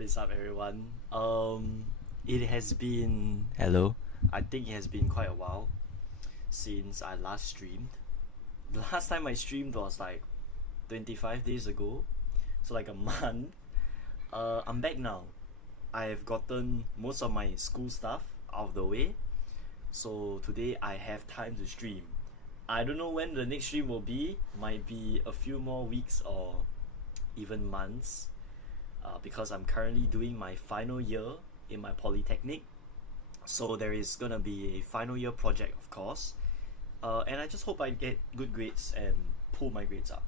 What is up, everyone? It has been hello. I think it has been quite a while since I last streamed. The last time I streamed was like 25 days ago, so like a month. I'm back now. I have gotten most of my school stuff out of the way, so today I have time to stream. I don't know when the next stream will be. Might be a few more weeks or even months, because I'm currently doing my final year in my polytechnic. So there is gonna be a final year project, of course, and I just hope I get good grades and pull my grades up.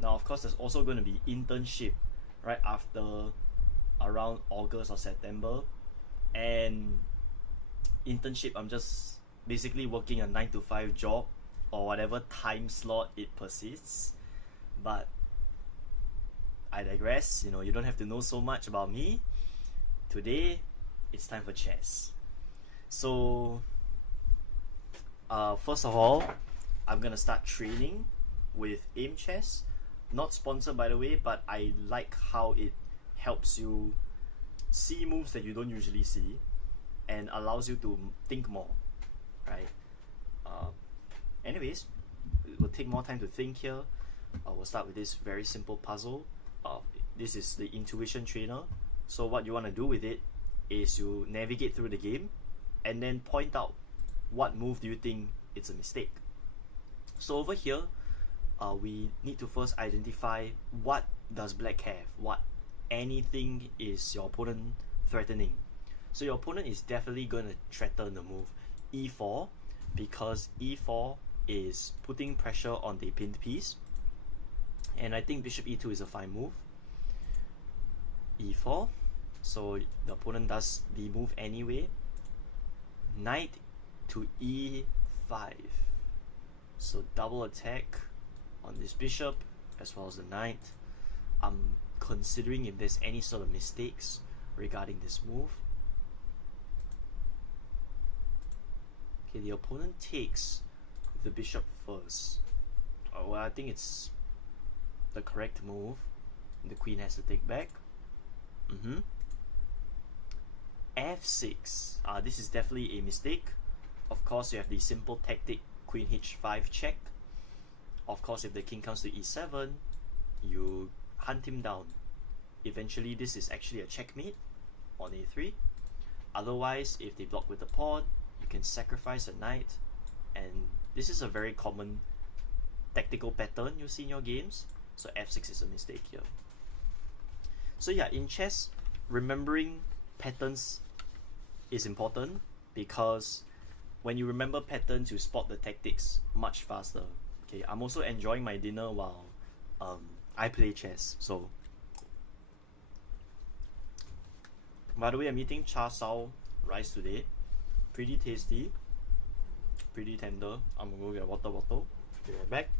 Now, of course, there's also gonna be internship right after around August or September, and internship I'm just basically working a 9 to 5 job or whatever time slot it persists. But I digress. You don't have to know so much about me. Today, it's time for chess. So, first of all, I'm gonna start training with Aim Chess. Not sponsored, by the way, but I like how it helps you see moves that you don't usually see and allows you to think more, right? Anyways, it will take more time to think here. We'll start with this very simple puzzle. This is the intuition trainer. So what you want to do with it is you navigate through the game and then point out what move do you think it's a mistake. So over here, we need to first identify what does black have, what anything is your opponent threatening. So your opponent is definitely going to threaten the move e4, because e4 is putting pressure on the pinned piece, and I think bishop e2 is a fine move. e4, so the opponent does the move anyway. Knight to e5, so double attack on this bishop as well as the knight. I'm considering if there's any sort of mistakes regarding this move. Okay, the opponent takes the bishop first. Well, I think it's the correct move. The queen has to take back. f6. This is definitely a mistake. Of course, you have the simple tactic queen h5 check. Of course, if the king comes to e7, you hunt him down. Eventually, this is actually a checkmate on a3. Otherwise, if they block with the pawn, you can sacrifice a knight, and this is a very common tactical pattern you see in your games. So f6 is a mistake here. So yeah, in chess, remembering patterns is important, because when you remember patterns, you spot the tactics much faster. Okay, I'm also enjoying my dinner while I play chess. So, by the way, I'm eating char sao rice today. Pretty tasty, pretty tender. I'm gonna go get a water bottle. Be right back.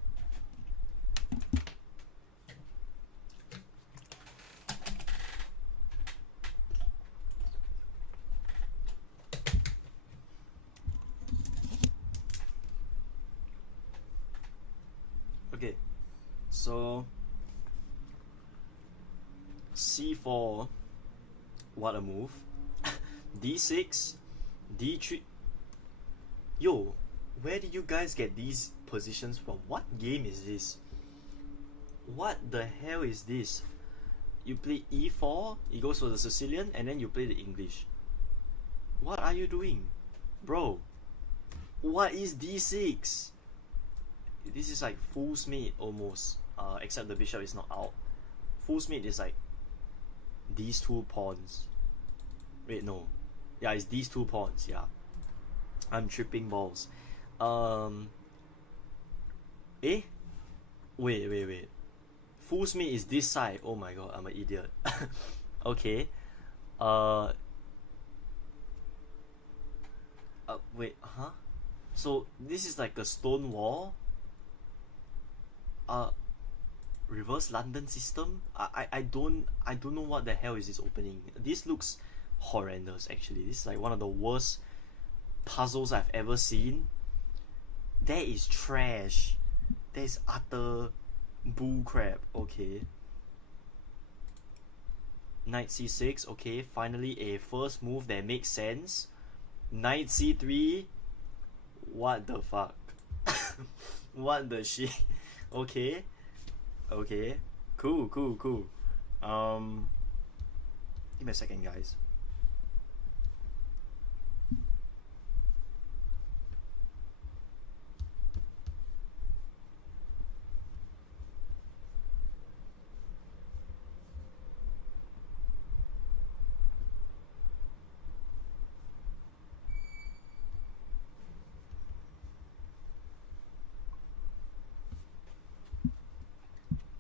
Okay, so c4, what a move. d6, d3. Yo, where did you guys get these positions from? What game is this? What the hell is this? You play e4, it goes for the Sicilian, and then you play the English. What are you doing? Bro, what is d6? This is like fool's mate almost, except the bishop is not out. Fool's mate is like these two pawns. Wait, no. Yeah, it's these two pawns, yeah. I'm tripping balls. Eh? Wait. Fool's mate is this side. Oh my god, I'm an idiot. Okay. Wait, huh? So this is like a stone wall? Reverse London system? I don't know what the hell is this opening. This looks horrendous actually. This is like one of the worst puzzles I've ever seen. That is trash. That is utter bull crap. Okay. Knight c6. Okay, finally a first move that makes sense. Knight c3. What the fuck? What the shit? Okay. Okay. Cool. Give me a second, guys.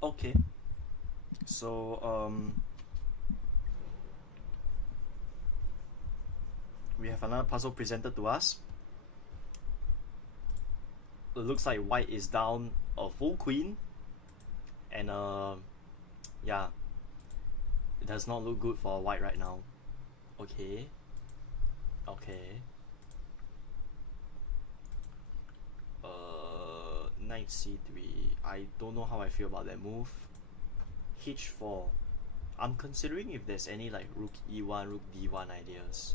Okay. So we have another puzzle presented to us. It looks like white is down a full queen, and yeah, it does not look good for white right now. Okay. Knight c3. I don't know how I feel about that move. h4. I'm considering if there's any like rook e1, rook d1 ideas.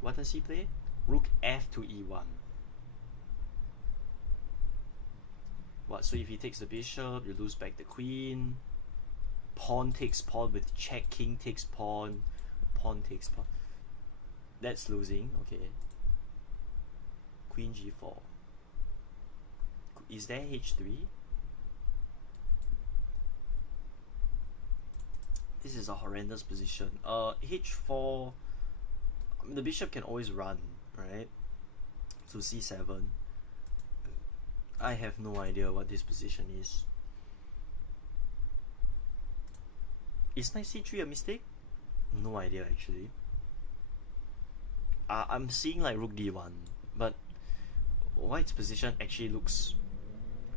What does he play? Rook f to e1. What? So if he takes the bishop, you lose back the queen. Pawn takes pawn with check. King takes pawn. Pawn takes pawn. That's losing. Okay. Queen g4. Is there h3? This is a horrendous position. h4. I mean, the bishop can always run, right? To c7. I have no idea what this position is. Is knight c3 a mistake? No idea actually. I'm seeing like rook d1, but white's position actually looks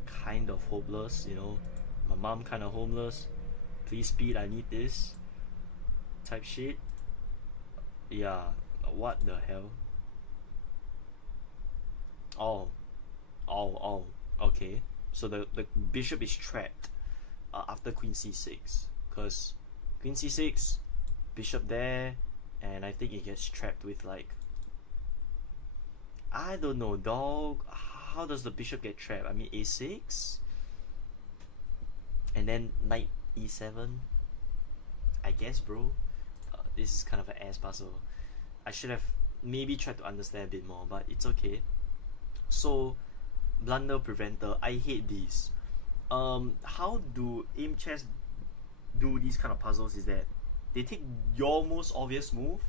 kind of hopeless, you know. My mom kind of homeless. Please speed, I need this type shit. Yeah, what the hell? Oh, okay. So the bishop is trapped after queen c6, because queen c6, bishop there, and I think it gets trapped with like, I don't know, dog. How does the bishop get trapped? I mean, a6, and then knight e7. I guess, bro. This is kind of an ass puzzle. I should have maybe tried to understand a bit more, but it's okay. So, blunder preventer. I hate these. How do aim chess do these kind of puzzles? Is that they take your most obvious move,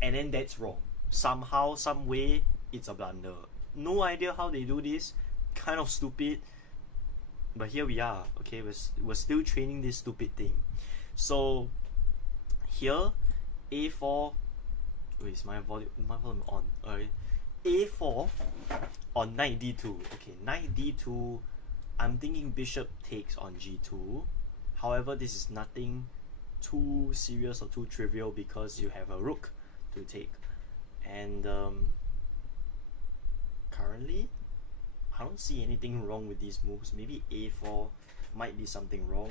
and then that's wrong. Somehow, some way, it's a blunder. No idea how they do this. Kind of stupid. But here we are. Okay, we're still training this stupid thing. So here, a4. Wait, is my volume on? Alright. a4 on knight d2. Okay, knight d2. I'm thinking bishop takes on g2. However, this is nothing too serious or too trivial because you have a rook to take. And currently, I don't see anything wrong with these moves. Maybe a4 might be something wrong,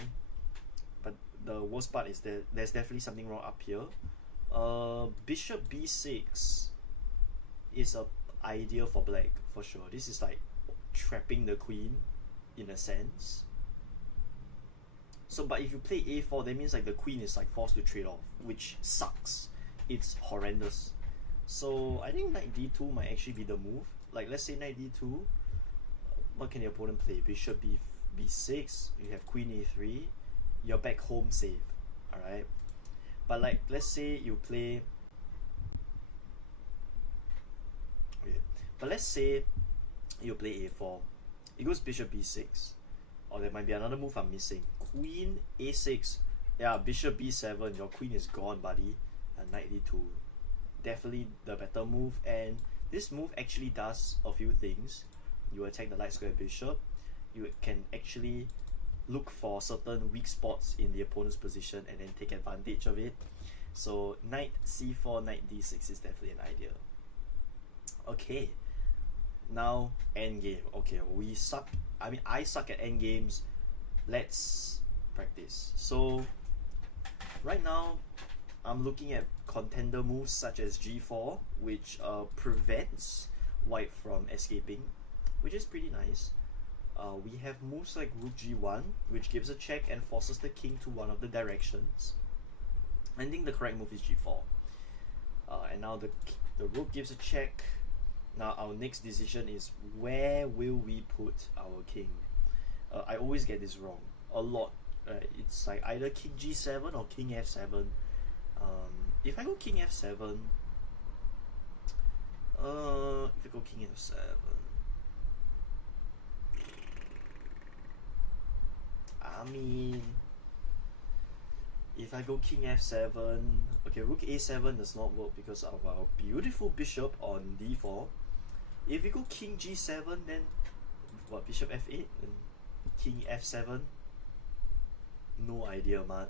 but the worst part is that there's definitely something wrong up here. Bishop b6 is a idea for black for sure. This is like trapping the queen in a sense. So, but if you play a4, that means like the queen is like forced to trade off, which sucks. It's horrendous. So I think knight d2 might actually be the move. Like, let's say knight d2. What can the opponent play? Bishop b6. You have queen a3. You're back home safe. Alright. But like, let's say you play. Okay. But let's say you play a4. It goes bishop b6. Or there might be another move I'm missing. Queen a6. Yeah, bishop b7. Your queen is gone, buddy. And knight d2. Definitely the better move. And this move actually does a few things. You attack the light square bishop. You can actually look for certain weak spots in the opponent's position and then take advantage of it. So knight c4, knight d6 is definitely an idea. Okay, now endgame. Okay, we suck. I mean, I suck at endgames. Let's practice. So Right now, I'm looking at contender moves such as g4, which prevents white from escaping, which is pretty nice. We have moves like rook g1, which gives a check and forces the king to one of the directions. I think the correct move is g4. And now the rook gives a check. Now our next decision is where will we put our king? I always get this wrong a lot. It's like either king g7 or king f7. If I go king f7, if I go king f7, I mean, if I go king f7, okay, rook a7 does not work because of our beautiful bishop on d4. If we go king g7, then what, bishop f8 and king f7? No idea, man.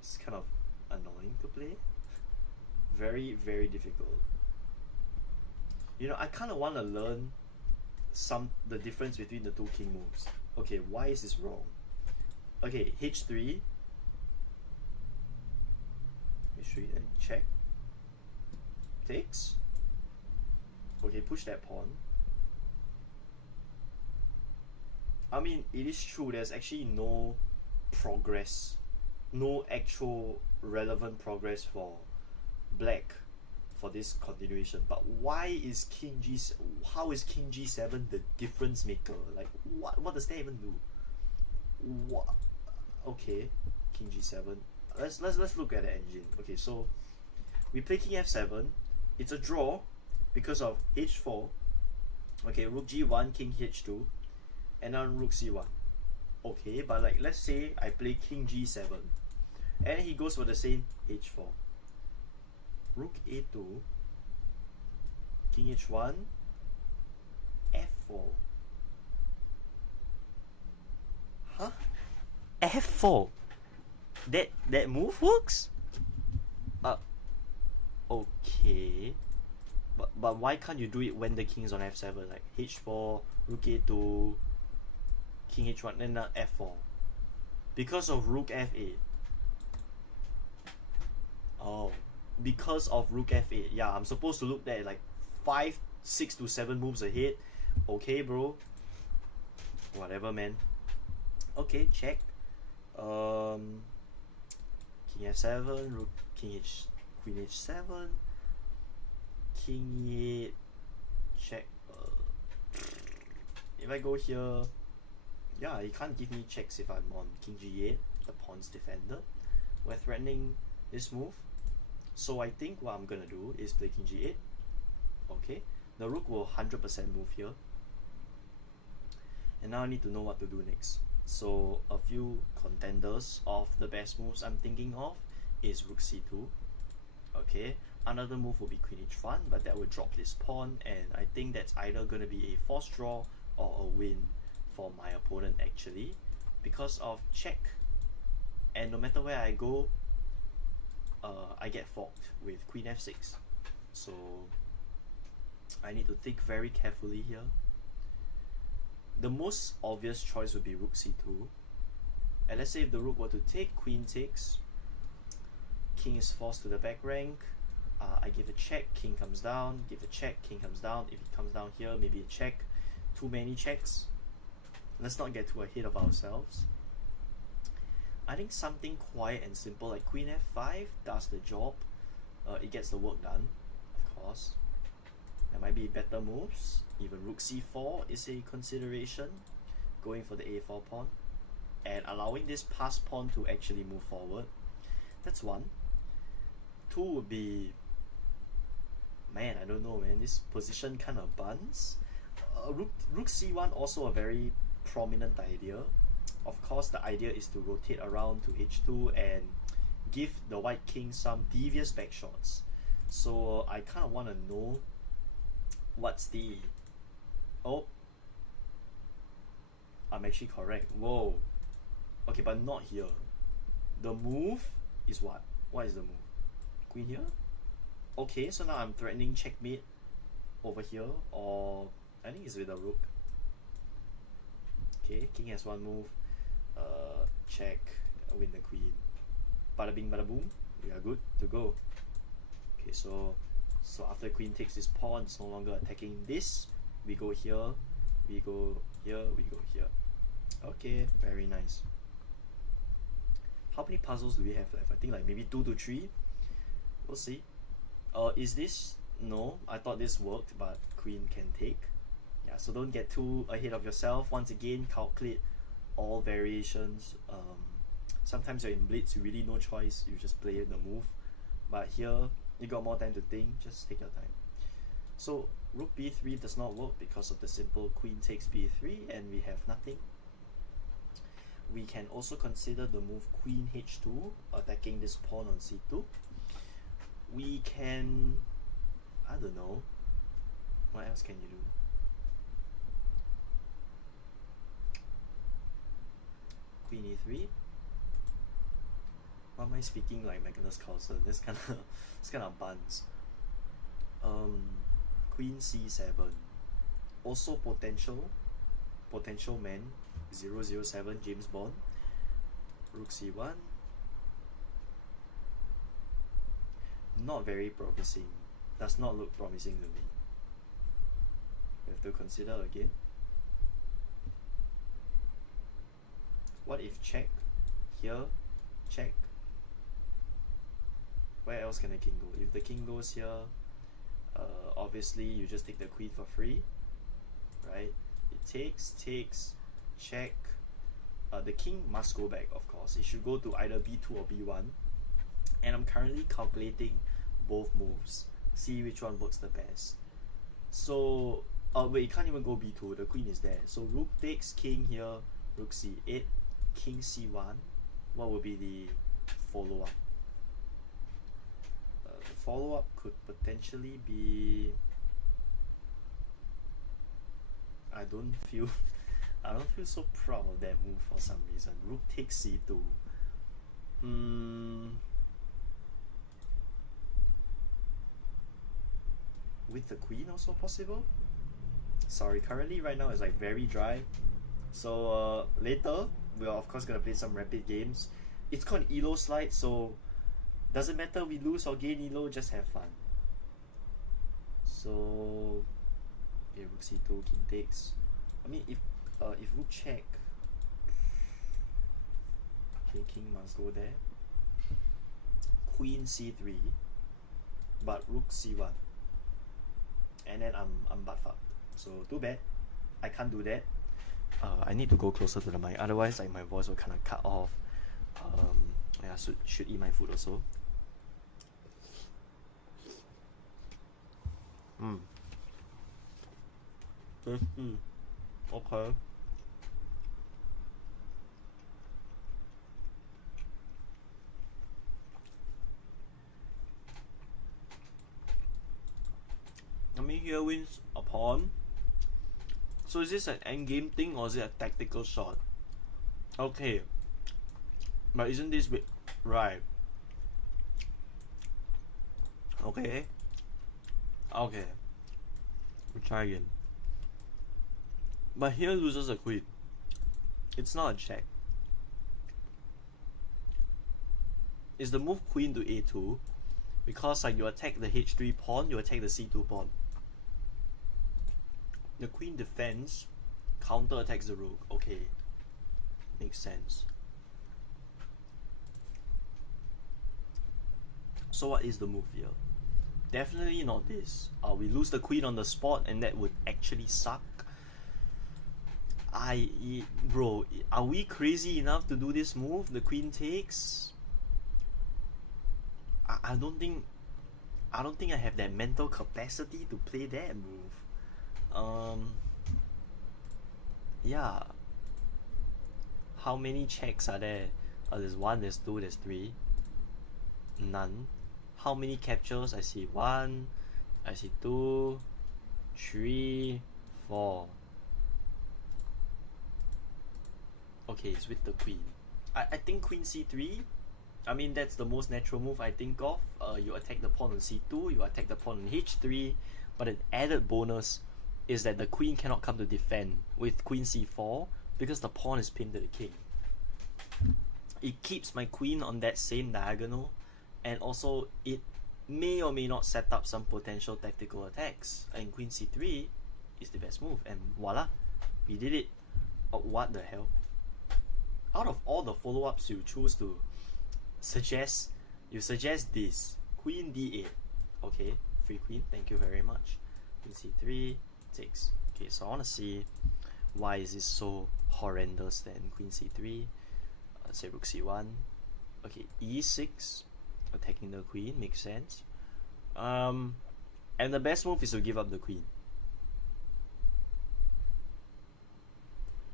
It's kind of annoying to play. Very, very difficult. You know, I kind of want to learn the difference between the two king moves. Okay, why is this wrong? Okay, h3. h3 and check. Takes. Okay, push that pawn. I mean, it is true, there's actually no progress, no actual relevant progress for black for this continuation. But why is how is king g7 the difference maker? Like, what does that even do? What? Okay, king g7. Let's look at the engine. Okay, so we play king f7. It's a draw because of h4. Okay, rook g1, king h2, and now rook c1. Okay, but like, let's say I play king g7 and he goes for the same h4, rook a2, king h1, f4. Huh? f4? That move works? Okay, but why can't you do it when the king is on f7? Like h4, rook a2, king h1, and then f4. Because of rook f8. Oh, because of rook f8. Yeah, I'm supposed to look at like 5, 6 to 7 moves ahead. Okay, bro. Whatever, man. Okay, check. King f7, rook, queen h7, king e8, check. If I go here, yeah, he can't give me checks if I'm on king g8, the pawn's defended. We're threatening this move. So I think what I'm gonna do is play king g8. Okay, the rook will 100% move here. And now I need to know what to do next. So a few contenders of the best moves I'm thinking of is rook c2. Okay, another move will be queen h1, but that will drop this pawn, and I think that's either gonna be a forced draw or a win for my opponent actually, because of check. And no matter where I go, I get forked with queen f6. So I need to think very carefully here. The most obvious choice would be rook c2. And let's say if the rook were to take, queen takes, king is forced to the back rank. I give a check, king comes down, give a check, king comes down. If it comes down here, maybe a check. Too many checks. Let's not get too ahead of ourselves. I think something quiet and simple like queen f5 does the job. It gets the work done, of course. There might be better moves. Even rook c4 is a consideration, going for the a4 pawn and allowing this passed pawn to actually move forward. That's one. Two would be, man, I don't know, man, this position kind of buns. Rook c1 also a very prominent idea. Of course, the idea is to rotate around to h2 and give the white king some devious back shots. So I kind of want to know what's the... Oh, I'm actually correct. Whoa. Okay, but not here. The move is what? What is the move? Queen here? Okay, so now I'm threatening checkmate over here, or I think it's with a rook. Okay, king has one move. Check, win the queen. bada bing bada boom, we are good to go. Okay, so after queen takes this pawn, it's no longer attacking this. We go here, we go here, we go here. Okay, very nice. How many puzzles do we have left? I think like maybe 2 to 3. We'll see. Is this? No, I thought this worked, but queen can take. Yeah, so don't get too ahead of yourself. Once again, calculate all variations. Sometimes you're in blitz, you really no choice, you just play the move. But here, you got more time to think, just take your time. So rook b3 does not work because of the simple queen takes b3 and we have nothing. We can also consider the move queen h2, attacking this pawn on c2. We can, I don't know, what else can you do? Queen e3. Why am I speaking like Magnus Carlsen? This kind of buns. Queen c7. Also potential man. 007 James Bond. Rook c1. Not very promising. Does not look promising to me. We have to consider again. What if check? Here, check. Where else can the king go? If the king goes here, obviously you just take the queen for free, right? It takes, check. The king must go back, of course. It should go to either b2 or b1. And I'm currently calculating both moves. See which one works the best. So, wait, you can't even go b2. The queen is there. So rook takes, king here, rook c8, king c1. What would be the follow-up? The follow-up could potentially be... I don't feel so proud of that move for some reason. Rook takes c2. With the queen also possible? Sorry, currently right now it's like very dry. So later we're of course gonna play some rapid games. It's called Elo slide, so doesn't matter we lose or gain Elo, just have fun. So okay, rook c2, king takes. I mean if rook check, okay, king must go there. Queen c3, but rook c1. And then I'm butt fucked. So too bad. I can't do that. I need to go closer to the mic, otherwise like my voice will kind of cut off. Yeah, should eat my food also. Okay. I mean, here wins a pawn. So is this an endgame thing or is it a tactical shot? Okay. But isn't this right? Okay. Okay. We try again. But here loses a queen. It's not a check. It's the move queen to a2. Because like you attack the h3 pawn, you attack the c2 pawn. The queen defends, counter attacks the rook. Okay, makes sense. So what is the move here? Definitely not this. We lose the queen on the spot and that would actually suck. Bro, are we crazy enough to do this move? The queen takes? I don't think I have that mental capacity to play that move. Yeah. How many checks are there? There's 1, there's 2, there's 3. None. How many captures? I see 1, I see 2, 3, 4. Okay, it's with the queen. I think queen c3. I mean, that's the most natural move I think of. You attack the pawn on c2, you attack the pawn on h3, but an added bonus is that the queen cannot come to defend with queen c4 because the pawn is pinned to the king. It keeps my queen on that same diagonal, and also it may or may not set up some potential tactical attacks. And queen c3 is the best move, and voila, we did it. Oh, what the hell? Out of all the follow-ups you choose to suggest, you suggest this queen d8. Okay, free queen, thank you very much. Queen c3 takes. Okay, so I want to see why is this so horrendous then. Queen c3, say rook c1. Okay, e6, attacking the queen, makes sense. And the best move is to give up the queen.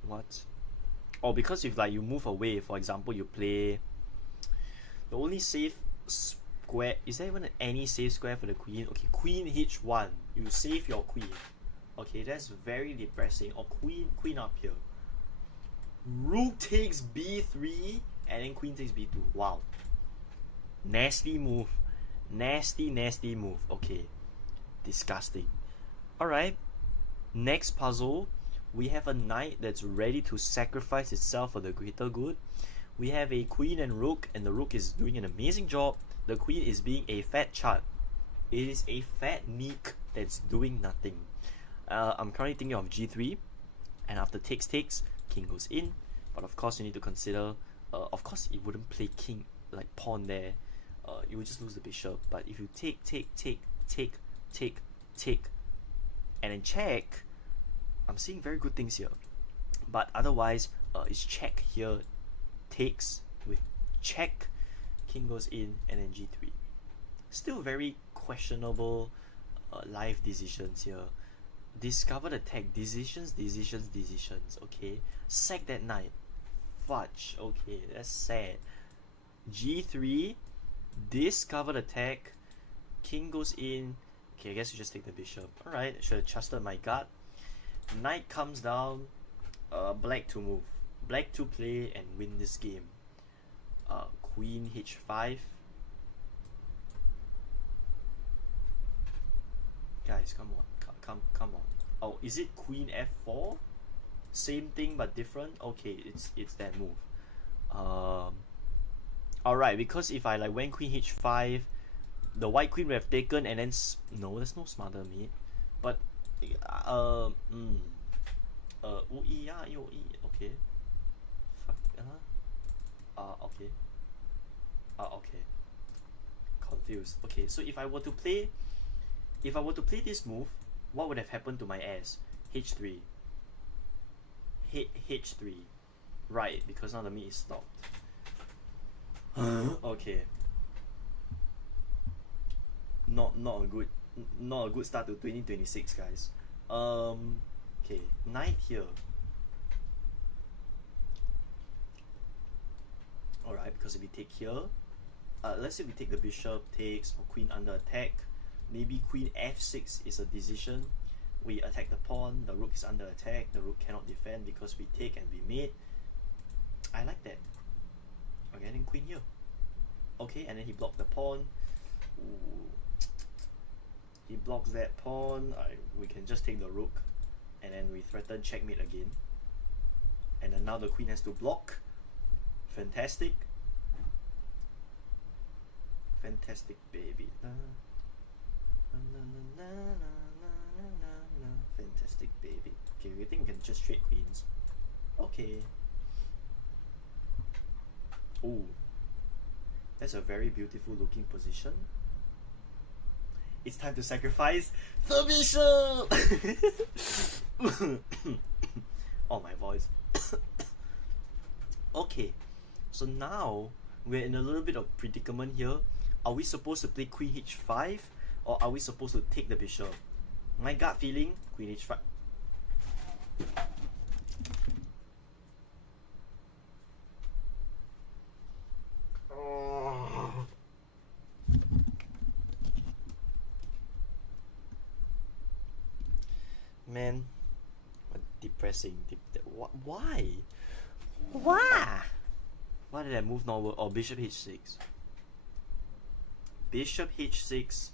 What? Oh, because if like you move away, for example, you play the only safe square. Is there even any safe square for the queen? Okay, queen h1. You save your queen. Okay, that's very depressing. Or queen up here. Rook takes b3 and then queen takes b2. Wow. Nasty move. Nasty move. Okay. Disgusting. Alright. Next puzzle. We have a knight that's ready to sacrifice itself for the greater good. We have a queen and rook, and the rook is doing an amazing job. The queen is being a fat chart. It is a fat neek that's doing nothing. I'm currently thinking of g3, and after takes, king goes in. But of course you need to consider, of course it wouldn't play king, like pawn there. You would just lose the bishop. But if you take, and then check, I'm seeing very good things here. But otherwise, it's check here, takes with check, king goes in, and then g3. Still very questionable life decisions here. Discover the tech, decisions. Okay, sack that knight. Fudge. Okay, that's sad. g3, discover the tech, king goes in. Okay, I guess you just take the bishop. Alright, should have trusted my gut. Knight comes down, black to move, black to play and win this game. Queen h5. Guys, come on, come on. Oh, is it queen f4? Same thing but different. Okay, it's that move. Alright, because if I like went queen h5, the white queen would have taken, and then no, there's no smarter mate. But okay. Fuck, okay. Okay. Confused. Okay, so if I were to play this move, what would have happened to my ass? h3. h3. Right, because now the mate is stopped. Okay. Not a good start to 2026, guys. Okay, knight here. Alright, because if we take here, let's say we take the bishop, takes, or queen under attack. Maybe queen f6 is a decision. We attack the pawn, the rook is under attack, the rook cannot defend because we take and we mate. I like that. Okay, then queen here. Okay, and then he blocked the pawn. Ooh. He blocks that pawn. We can just take the rook, and then we threaten checkmate again. And then now the queen has to block. Fantastic. Fantastic, baby. Fantastic, baby. Okay, we think we can just trade queens. Okay. Ooh. That's a very beautiful looking position. It's time to sacrifice the bishop! Oh, my voice. Okay, so now we're in a little bit of predicament here. Are we supposed to play queen h5, or are we supposed to take the bishop? My gut feeling, queen h5. Man, what depressing. Why? Why? Why did I move not work? Oh, bishop h6. Bishop h6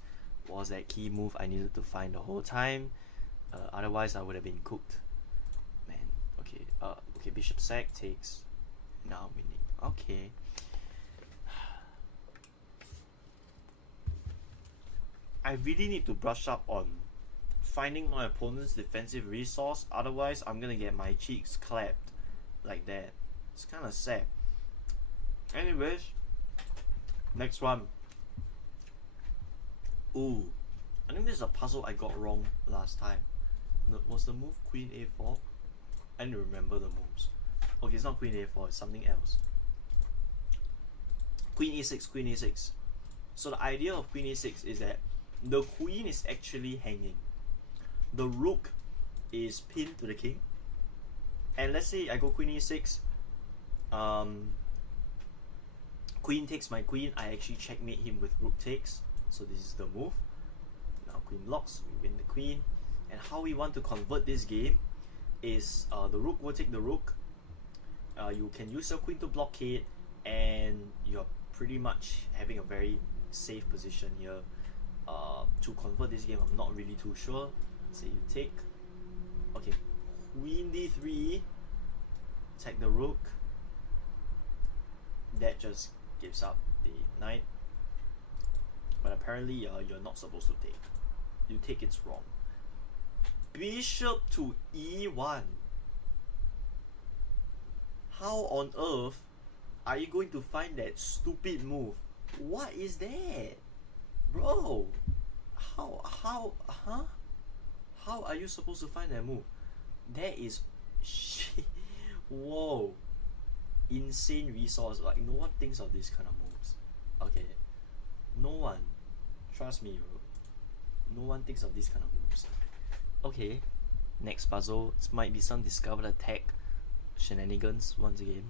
was that key move I needed to find the whole time. Otherwise, I would have been cooked. Man, okay. Okay, bishop sack takes. Now winning. Okay. I really need to brush up on finding my opponent's defensive resource, otherwise I'm gonna get my cheeks clapped like that. It's kind of sad. Anyways, next one. Ooh, I think this is a puzzle I got wrong last time. Was the move Queen A4? I need to remember the moves. Okay, it's not Queen A4, it's something else. Queen E6, Queen E6. So the idea of Queen E6 is that the Queen is actually hanging. The Rook is pinned to the King. And let's say I go Queen E6. Queen takes my Queen. I actually checkmate him with Rook takes. So this is the move. Now Queen blocks. We win the Queen. And how we want to convert this game is the Rook will take the Rook. You can use your Queen to blockade, and you're pretty much having a very safe position here. To convert this game, I'm not really too sure. Say you take. Okay, Queen D3. Take the Rook. That just gives up the Knight. But apparently you're not supposed to take. You take, it's wrong. Bishop to E1. How on earth are you going to find that stupid move? What is that? Bro, how are you supposed to find that move? That is shit. Whoa, insane resource. Like, no one thinks of these kind of moves. Okay, no one, trust me, bro. No one thinks of these kind of moves. Okay, next puzzle. It might be some discovered attack shenanigans once again.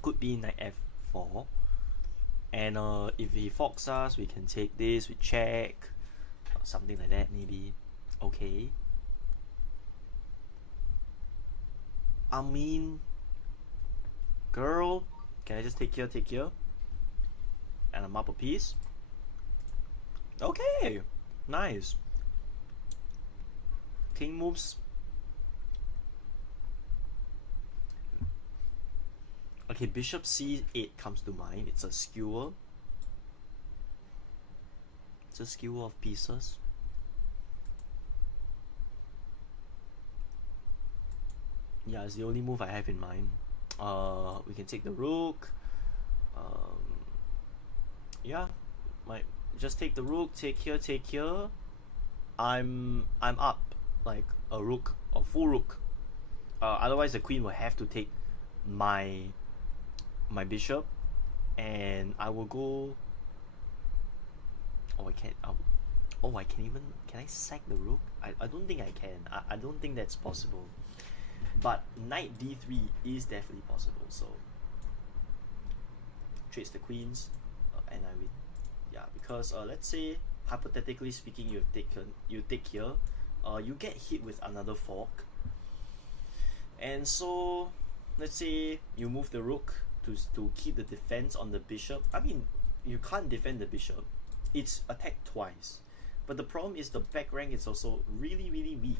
Could be Knight F4. And if he forks us, we can take this, we check, something like that maybe. Okay. I mean, girl, can I just take here, and I'm up a piece? Okay, nice. King moves. Okay, Bishop C8 comes to mind. It's a skewer. It's a skewer of pieces. Yeah, it's the only move I have in mind. We can take the Rook. Yeah, might just take the Rook. Take here. I'm up like a Rook or full Rook. Otherwise the Queen will have to take my Bishop, and I will go. Oh, I can't. Oh, I can even. Can I sack the Rook? I don't think I can. I don't think that's possible. But Knight D3 is definitely possible. So trades the queens, and I win. Yeah, because let's say hypothetically speaking, you take here. You get hit with another fork, and so let's say you move the Rook to keep the defense on the Bishop. I mean, you can't defend the Bishop. It's attacked twice. But the problem is the back rank is also really, really weak.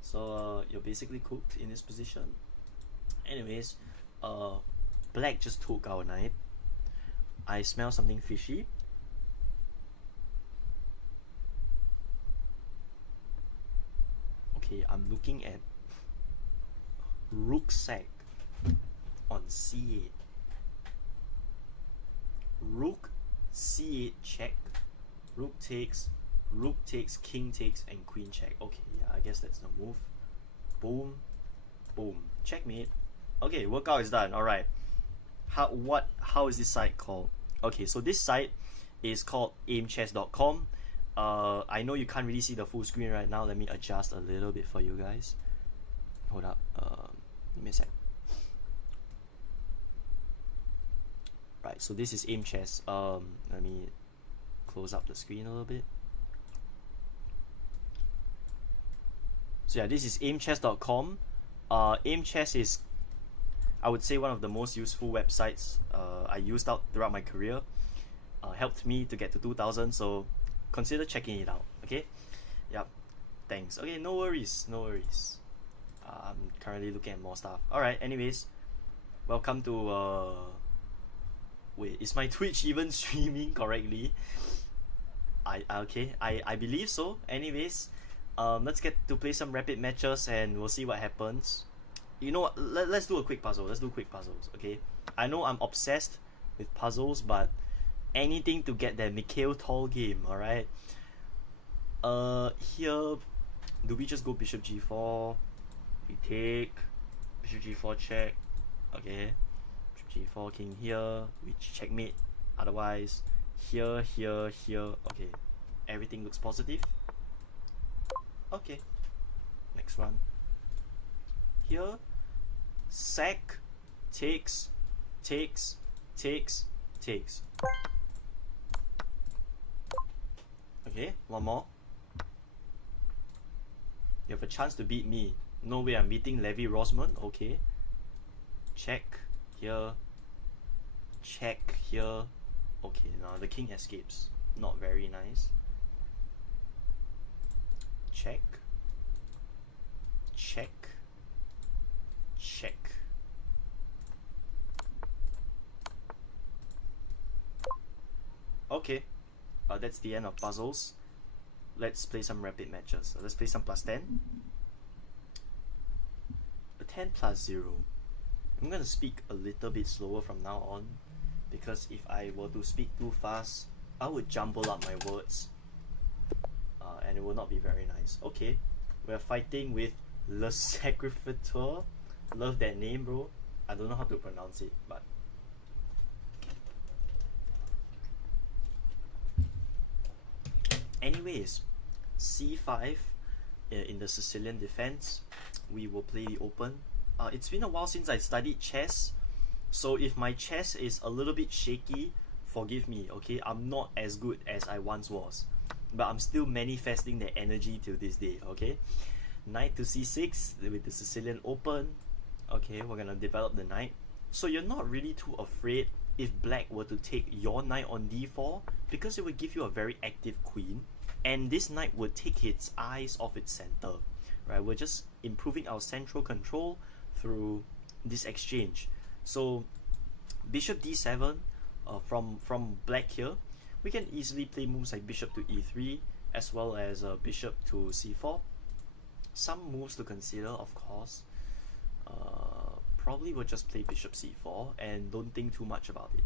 So you're basically cooked in this position. Anyways, black just took our knight. I smell something fishy. Okay, I'm looking at Rook sack on C8. Rook C8 check. Rook takes, King takes, and Queen check. Okay, yeah, I guess that's the move. Boom, boom, checkmate. Okay, workout is done. All right. How is this site called? Okay, so this site is called aimchess.com. I know you can't really see the full screen right now. Let me adjust a little bit for you guys. Hold up. Give me a sec. Right, so this is aimchess. Let me close up the screen a little bit. So yeah, this is aimchess.com. Aimchess is, I would say, one of the most useful websites I used out throughout my career. Helped me to get to 2,000, so consider checking it out. Okay, yep, thanks. Okay, no worries. I'm currently looking at more stuff. All right, anyways, welcome to Wait, is my Twitch even streaming correctly? I believe so. Anyways, let's get to play some rapid matches and we'll see what happens. You know what? Let's do a quick puzzle. Let's do quick puzzles, okay? I know I'm obsessed with puzzles, but anything to get that Mikhail Tall game, alright? Here, do we just go bishop g4? We take bishop g4 check, okay? Bishop g4 king here, we checkmate. Otherwise, here, okay. Everything looks positive. Okay, next one. Here, sack, takes. Okay, one more. You have a chance to beat me. No way I'm beating Levi Rosman. Okay. Check here. Check here. Okay, now the king escapes. Not very nice. Check. Check. Check. Okay. That's the end of puzzles. Let's play some rapid matches. So let's play some plus 10. A 10 plus 0. I'm gonna speak a little bit slower from now on, because if I were to speak too fast, I would jumble up my words, and it will not be very nice. Okay, we're fighting with Le Sacrificateur. Love that name, bro. I don't know how to pronounce it, but anyways, c5 in the Sicilian defense. We will play the open. It's been a while since I studied chess, so if my chess is a little bit shaky, forgive me, okay? I'm not as good as I once was, but I'm still manifesting the energy till this day, okay? Knight to c6 with the Sicilian open. Okay, we're gonna develop the knight. So you're not really too afraid if black were to take your knight on d4, because it would give you a very active queen, and this knight would take its eyes off its center, right? We're just improving our central control through this exchange. So bishop d7 from black here, we can easily play moves like bishop to e3 as well as bishop to c4. Some moves to consider, of course. Probably we'll just play bishop c4 and don't think too much about it.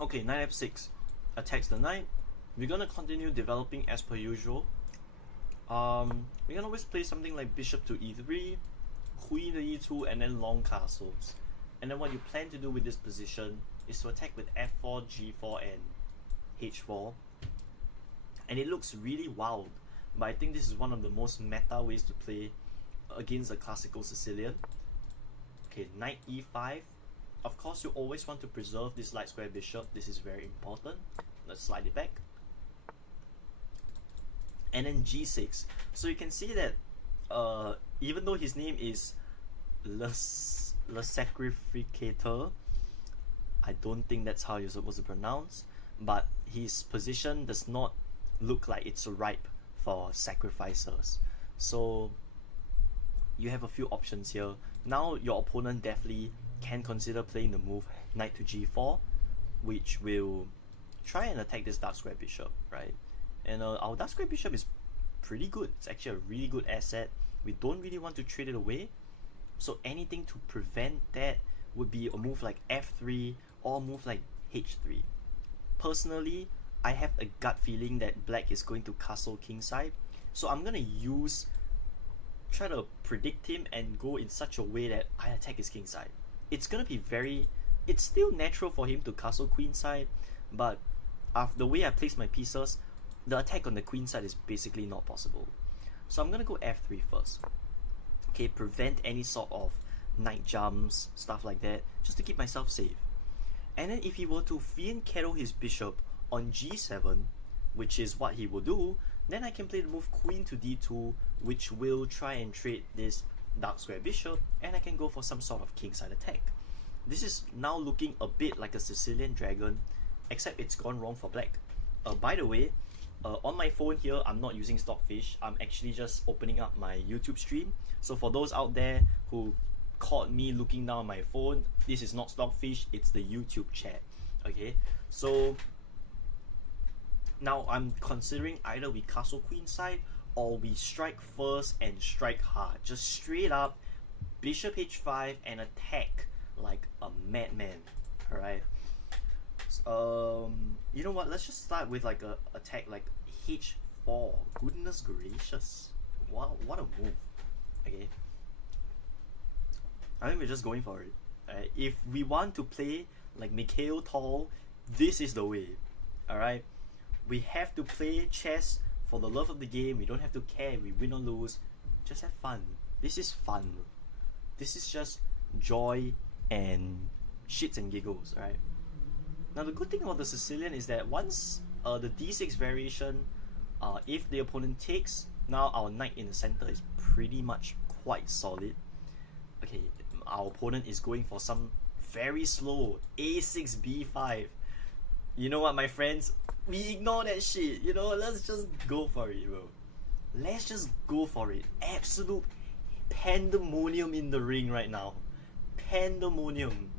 Okay, knight f6 attacks the knight. We're gonna continue developing as per usual. We can always play something like bishop to e3, queen to e2, and then long castles. And then what you plan to do with this position is to attack with f4, g4, and h4. And it looks really wild, but I think this is one of the most meta ways to play against a classical Sicilian. Okay, knight e5. Of course, you always want to preserve this light square bishop. This is very important. Let's slide it back. And then g6. So you can see that even though his name is Le Sacrificateur, I don't think that's how you're supposed to pronounce, but his position does not look like it's ripe for sacrificers. So you have a few options here. Now your opponent definitely can consider playing the move knight to g4, which will try and attack this dark square bishop, right? And our dark square bishop is pretty good. It's actually a really good asset. We don't really want to trade it away, so anything to prevent that would be a move like f3 or a move like h3. Personally, I have a gut feeling that black is going to castle kingside, so I'm gonna try to predict him and go in such a way that I attack his kingside. It's gonna be it's still natural for him to castle queenside, but after the way I place my pieces, the attack on the queen side is basically not possible. So I'm gonna go f3 first. Okay, prevent any sort of knight jumps, stuff like that, just to keep myself safe. And then if he were to fianchetto his bishop on g7, which is what he will do, then I can play the move queen to d2, which will try and trade this dark square bishop, and I can go for some sort of kingside attack. This is now looking a bit like a Sicilian dragon, except it's gone wrong for black. By the way, on my phone here, I'm not using Stockfish. I'm actually just opening up my YouTube stream. So for those out there who caught me looking down my phone, this is not Stockfish, it's the YouTube chat. Okay, so now I'm considering either we castle queen side or we strike first and strike hard. Just straight up bishop h5 and attack like a madman. Alright. You know what? Let's just start with like a attack like h4. Goodness gracious! What a move. Okay. I think we're just going for it. Alright. If we want to play like Mikhail Tal, this is the way. Alright. We have to play chess for the love of the game. We don't have to care if we win or lose. Just have fun. This is fun. This is just joy and shits and giggles, right? Now the good thing about the Sicilian is that once the d6 variation, if the opponent takes, now our knight in the center is pretty much quite solid. Okay, our opponent is going for some very slow a6 b5. You know what, my friends? We ignore that shit. You know, let's just go for it, bro. Let's just go for it. Absolute pandemonium in the ring right now. Pandemonium.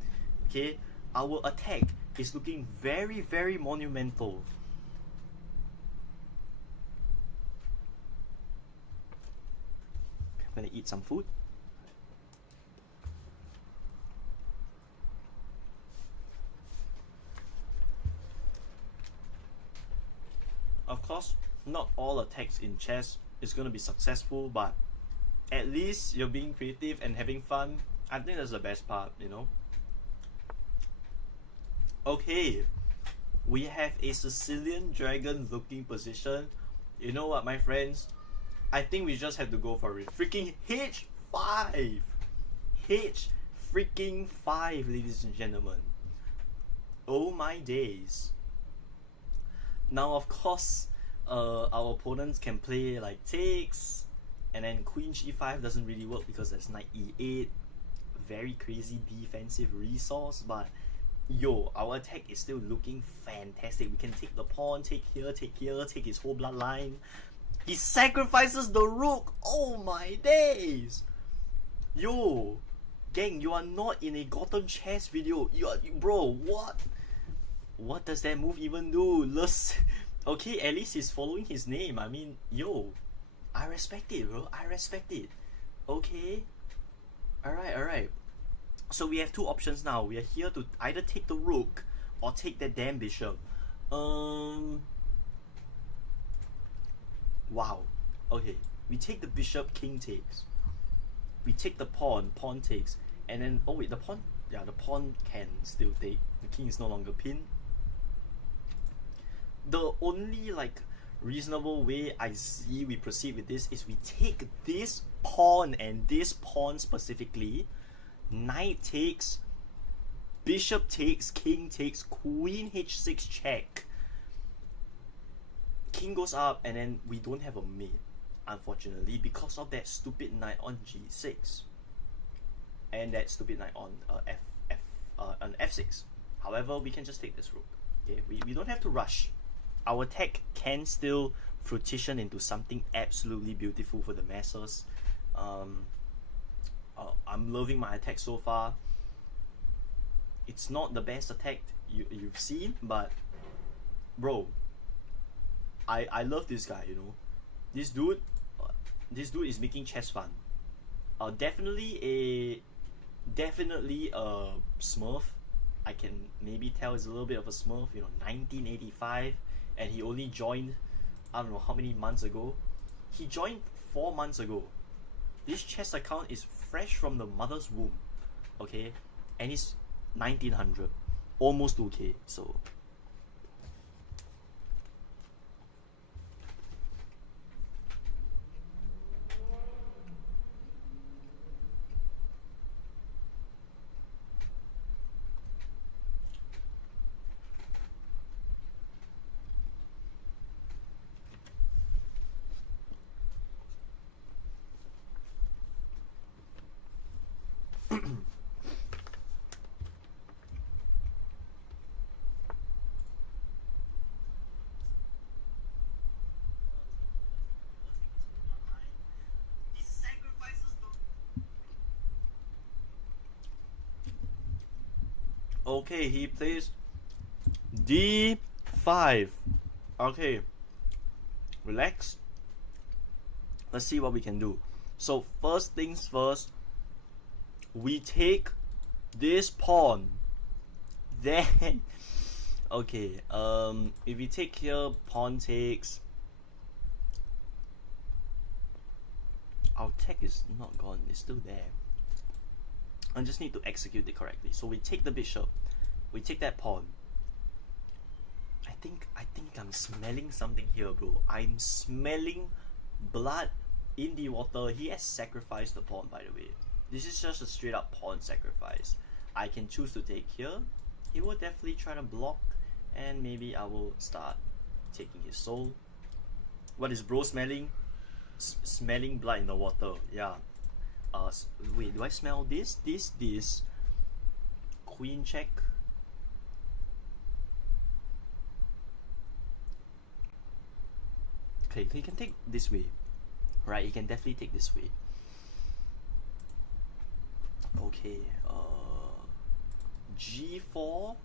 Okay, our attack is looking very, very monumental. I'm gonna eat some food. Of course, not all attacks in chess is gonna be successful, but at least you're being creative and having fun. I think that's the best part, you know. Okay, we have a Sicilian dragon looking position. You know what, my friends? I think we just have to go for it. Freaking h5! H freaking 5, ladies and gentlemen. Oh my days. Now, of course, our opponents can play like takes, and then queen g5 doesn't really work because there's knight e8. Very crazy defensive resource, but yo, our attack is still looking fantastic. We can take the pawn, take here, take his whole bloodline. He sacrifices the rook. Oh my days. Yo, gang, you are not in a Gotham chess video. You are, bro, what does that move even do? Okay, at least he's following his name. I mean, yo, I respect it, bro. I respect it. Okay. Alright. So we have two options now. We are here to either take the rook or take that damn bishop. Wow. Okay. We take the bishop, king takes. We take the pawn, pawn takes. And then, oh wait, the pawn can still take. The king is no longer pinned. The only like reasonable way I see we proceed with this is we take this pawn and this pawn specifically. Knight takes, bishop takes, king takes, queen h6 check. King goes up, and then we don't have a mate, unfortunately, because of that stupid knight on g6 and that stupid knight on f6. However, we can just take this rook. Okay, we don't have to rush. Our attack can still fruition into something absolutely beautiful for the masses. I'm loving my attack so far. It's not the best attack you've seen, but bro, I love this guy, you know. This dude is making chess fun. Definitely a Smurf. I can maybe tell it's a little bit of a Smurf, you know, 1985, and he only joined, I don't know how many months ago. He joined 4 months ago. This chess account is fresh from the mother's womb, okay, and it's 1900, almost 2K. So Okay, he plays d5. Okay, relax. Let's see what we can do. So first things first, we take this pawn. Then okay, if we take here, pawn takes. Our tech is not gone, it's still there. I just need to execute it correctly. So we take the bishop, we take that pawn. I think I'm smelling something here, bro. I'm smelling blood in the water. He has sacrificed the pawn, by the way. This is just a straight up pawn sacrifice. I can choose to take here. He will definitely try to block, and maybe I will start taking his soul. What is bro smelling? Smelling blood in the water. Yeah. Wait, do I smell this? This. Queen check. Okay, he can take this way. Right, he can definitely take this way. Okay, g4.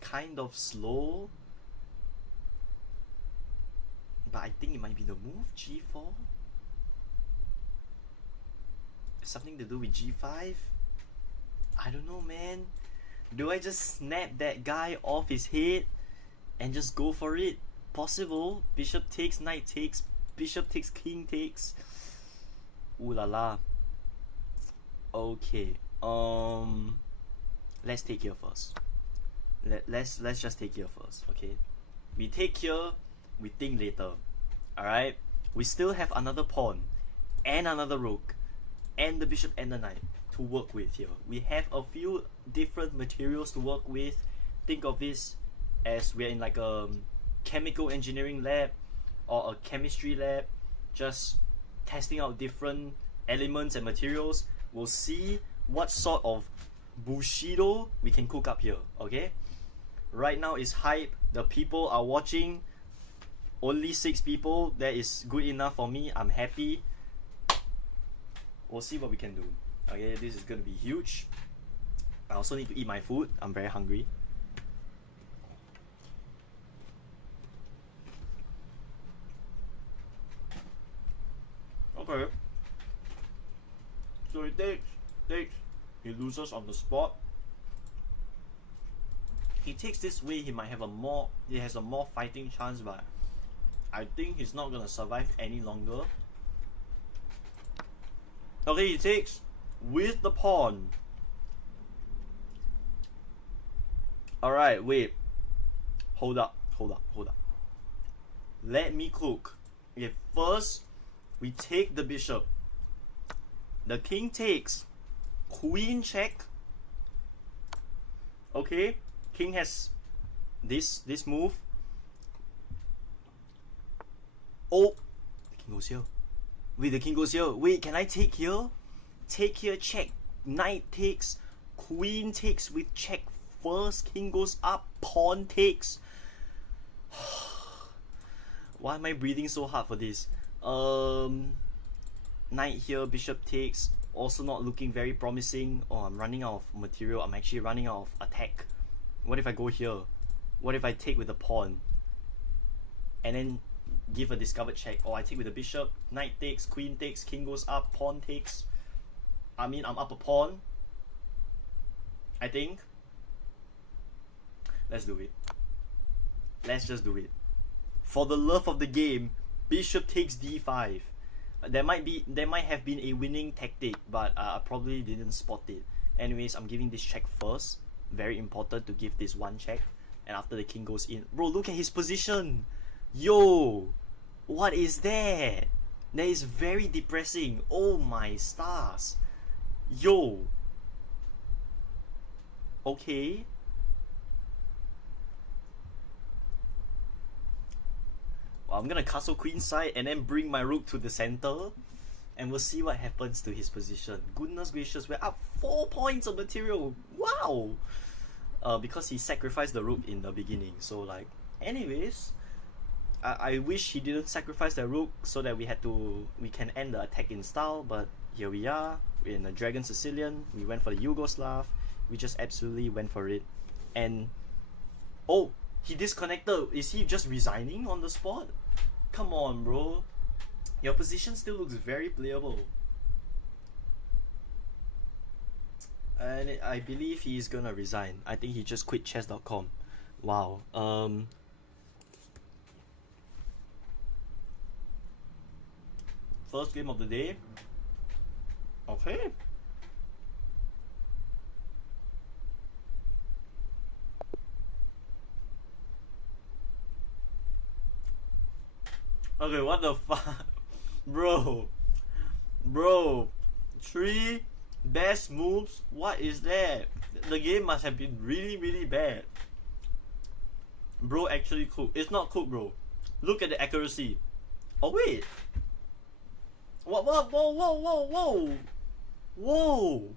Kind of slow. But I think it might be the move, g4. Something to do with g5. I don't know, man. Do I just snap that guy off his head and just go for it? Possible. Bishop takes, knight takes, bishop takes, king takes. Ooh la la. Okay. Let's take here first. Let's just take here first. Okay. We take here. We think later. Alright. We still have another pawn and another rook and the bishop and the knight to work with here. We have a few different materials to work with. Think of this as we're in like a chemical engineering lab or a chemistry lab, just testing out different elements and materials. We'll see what sort of bushido we can cook up here. Okay, right now is hype. The people are watching. Only 6 people. That is good enough for me. I'm happy. We'll see what we can do. Okay, this is gonna be huge. I also need to eat my food. I'm very hungry. Okay. So he takes, he loses on the spot. He takes this way, he has a more fighting chance, but I think he's not gonna survive any longer. Okay, he takes with the pawn. Alright, wait. Hold up. Let me cook. Okay, first we take the bishop. The king takes. Queen check. Okay, king has this move. Oh, the king goes here. Wait, the king goes here. Wait, can I take here? Take here, check. Knight takes. Queen takes with check. First, king goes up. Pawn takes. Why am I breathing so hard for this? Knight here, bishop takes. Also not looking very promising. Oh, I'm running out of material. I'm actually running out of attack. What if I go here? What if I take with the pawn? And then give a discovered check. Or I take with the bishop. Knight takes, queen takes, king goes up, pawn takes. I mean, I'm up a pawn, I think. Let's do it. Let's just do it. For the love of the game, bishop takes d5. There might have been a winning tactic, but I probably didn't spot it. Anyways, I'm giving this check first. Very important to give this one check. And after the king goes in, bro, look at his position. Yo, what is that? That is very depressing. Oh my stars. Yo. Okay. Well, I'm gonna castle queen side and then bring my rook to the center, and we'll see what happens to his position. Goodness gracious, we're up 4 points of material. Wow. Because he sacrificed the rook in the beginning. So like, anyways, I wish he didn't sacrifice the rook so that we can end the attack in style. But here we are. We're in the Dragon Sicilian. We went for the Yugoslav. We just absolutely went for it. And oh, he disconnected. Is he just resigning on the spot? Come on, bro. Your position still looks very playable. And I believe he's gonna resign. I think he just quit chess.com. Wow. First game of the day. Okay. Okay, what the fuck? Bro. 3 best moves? What is that? The game must have been really, really bad. Bro actually cooked. It's not cooked, bro. Look at the accuracy. Oh, wait. What? Whoa.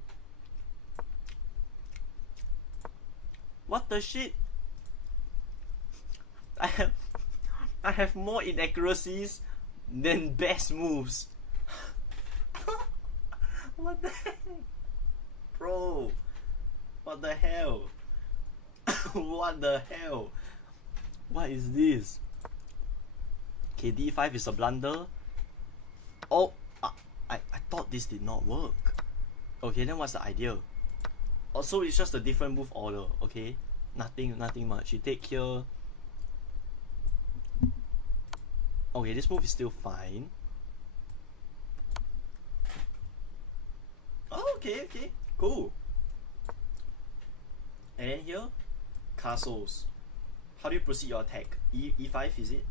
What the shit? I have more inaccuracies than best moves. What the heck? Bro. What the hell? What the hell? What is this? Okay, d5 is a blunder. Oh, I thought this did not work. Okay, then what's the idea? Also, it's just a different move order. Okay, nothing much. You take here. Okay, this move is still fine. Oh, okay, cool. And here, castles. How do you proceed your attack? E5 is it?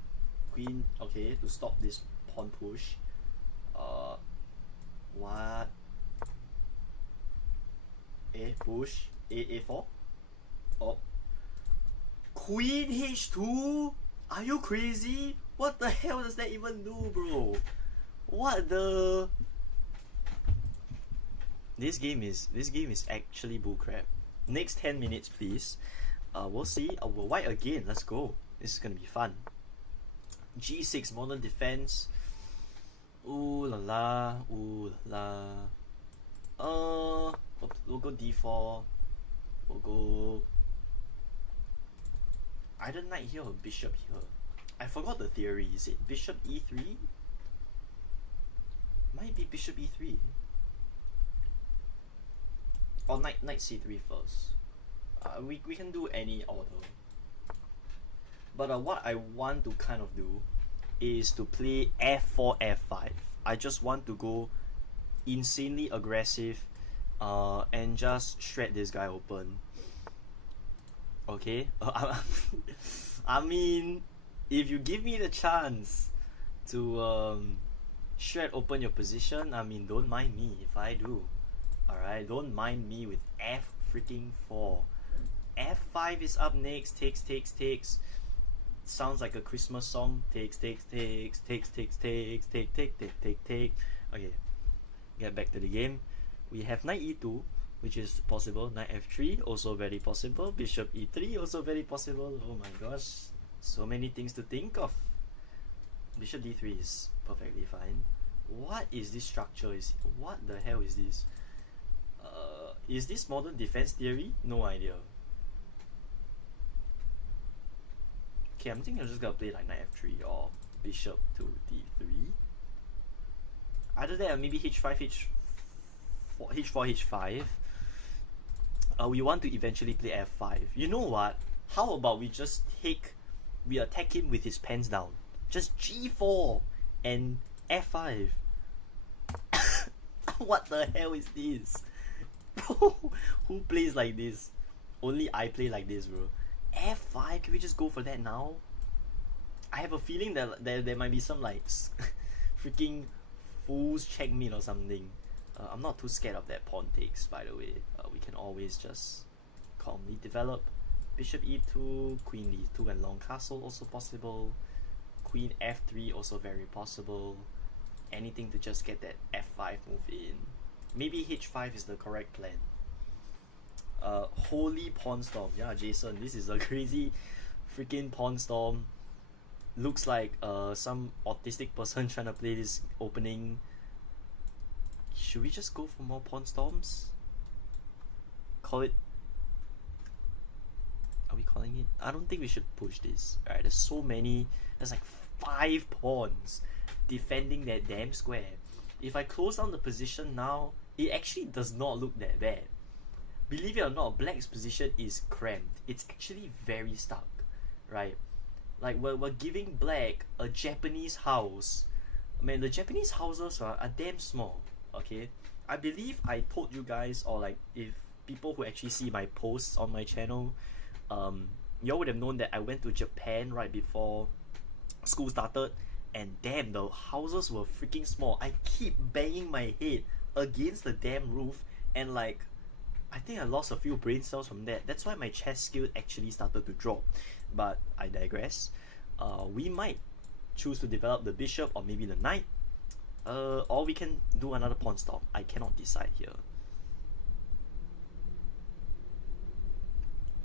Queen. Okay, to stop this pawn push. What? A push. A4. Oh. Queen H2. Are you crazy? What the hell does that even do, bro? What the? This game is actually bullcrap. Next 10 minutes, please. We'll see. We'll white again. Let's go. This is gonna be fun. G6 modern defense. Ooh la la. Ooh la la. We'll go D4. We'll go either knight here or bishop here. I forgot the theory. Is it bishop E3? Might be bishop E3. Or knight C3 first. We can do any order. But what I want to kind of do is to play F4, F5. I just want to go insanely aggressive and just shred this guy open. Okay? I mean, if you give me the chance to shred open your position, I mean, don't mind me if I do. Alright, don't mind me with F freaking 4. F5 is up next. Takes. Sounds like a Christmas song. Takes. Take. Okay, get back to the game. We have knight E2, which is possible. Knight F3, also very possible. Bishop E3, also very possible. Oh my gosh, so many things to think of. Bishop D3 is perfectly fine. What is this structure? What the hell is this? Is this modern defense theory? No idea. Okay, I'm thinking I'm just gonna play like knight F3 or bishop to D3. Either that or maybe H5, H4, H5. We want to eventually play F5. You know what? How about we attack him with his pens down. Just G4 and F5. What the hell is this? Bro, who plays like this? Only I play like this, bro. F5, can we just go for that now? I have a feeling that there might be some like freaking fool's checkmate or something. I'm not too scared of that pawn takes, by the way. We can always just calmly develop. Bishop E2, Queen D2 and long castle also possible. Queen F3 also very possible. Anything to just get that F5 move in. Maybe H5 is the correct plan. Holy pawn storm. Yeah, Jason, this is a crazy freaking pawn storm. Looks like some autistic person trying to play this opening. Should we just go for more pawn storms? Call it calling it? I don't think we should push this. Alright, there's so many. There's like 5 pawns defending that damn square. If I close down the position now, it actually does not look that bad. Believe it or not, black's position is cramped. It's actually very stuck, right? Like we're giving black a Japanese house. Man, the Japanese houses are damn small. Okay, I believe I told you guys, or like if people who actually see my posts on my channel, y'all would have known that I went to Japan right before school started, and damn, the houses were freaking small. I keep banging my head against the damn roof, and like I think I lost a few brain cells from that. That's why my chess skill actually started to drop. But I digress. We might choose to develop the bishop or maybe the knight. Or we can do another pawn stop. I cannot decide here.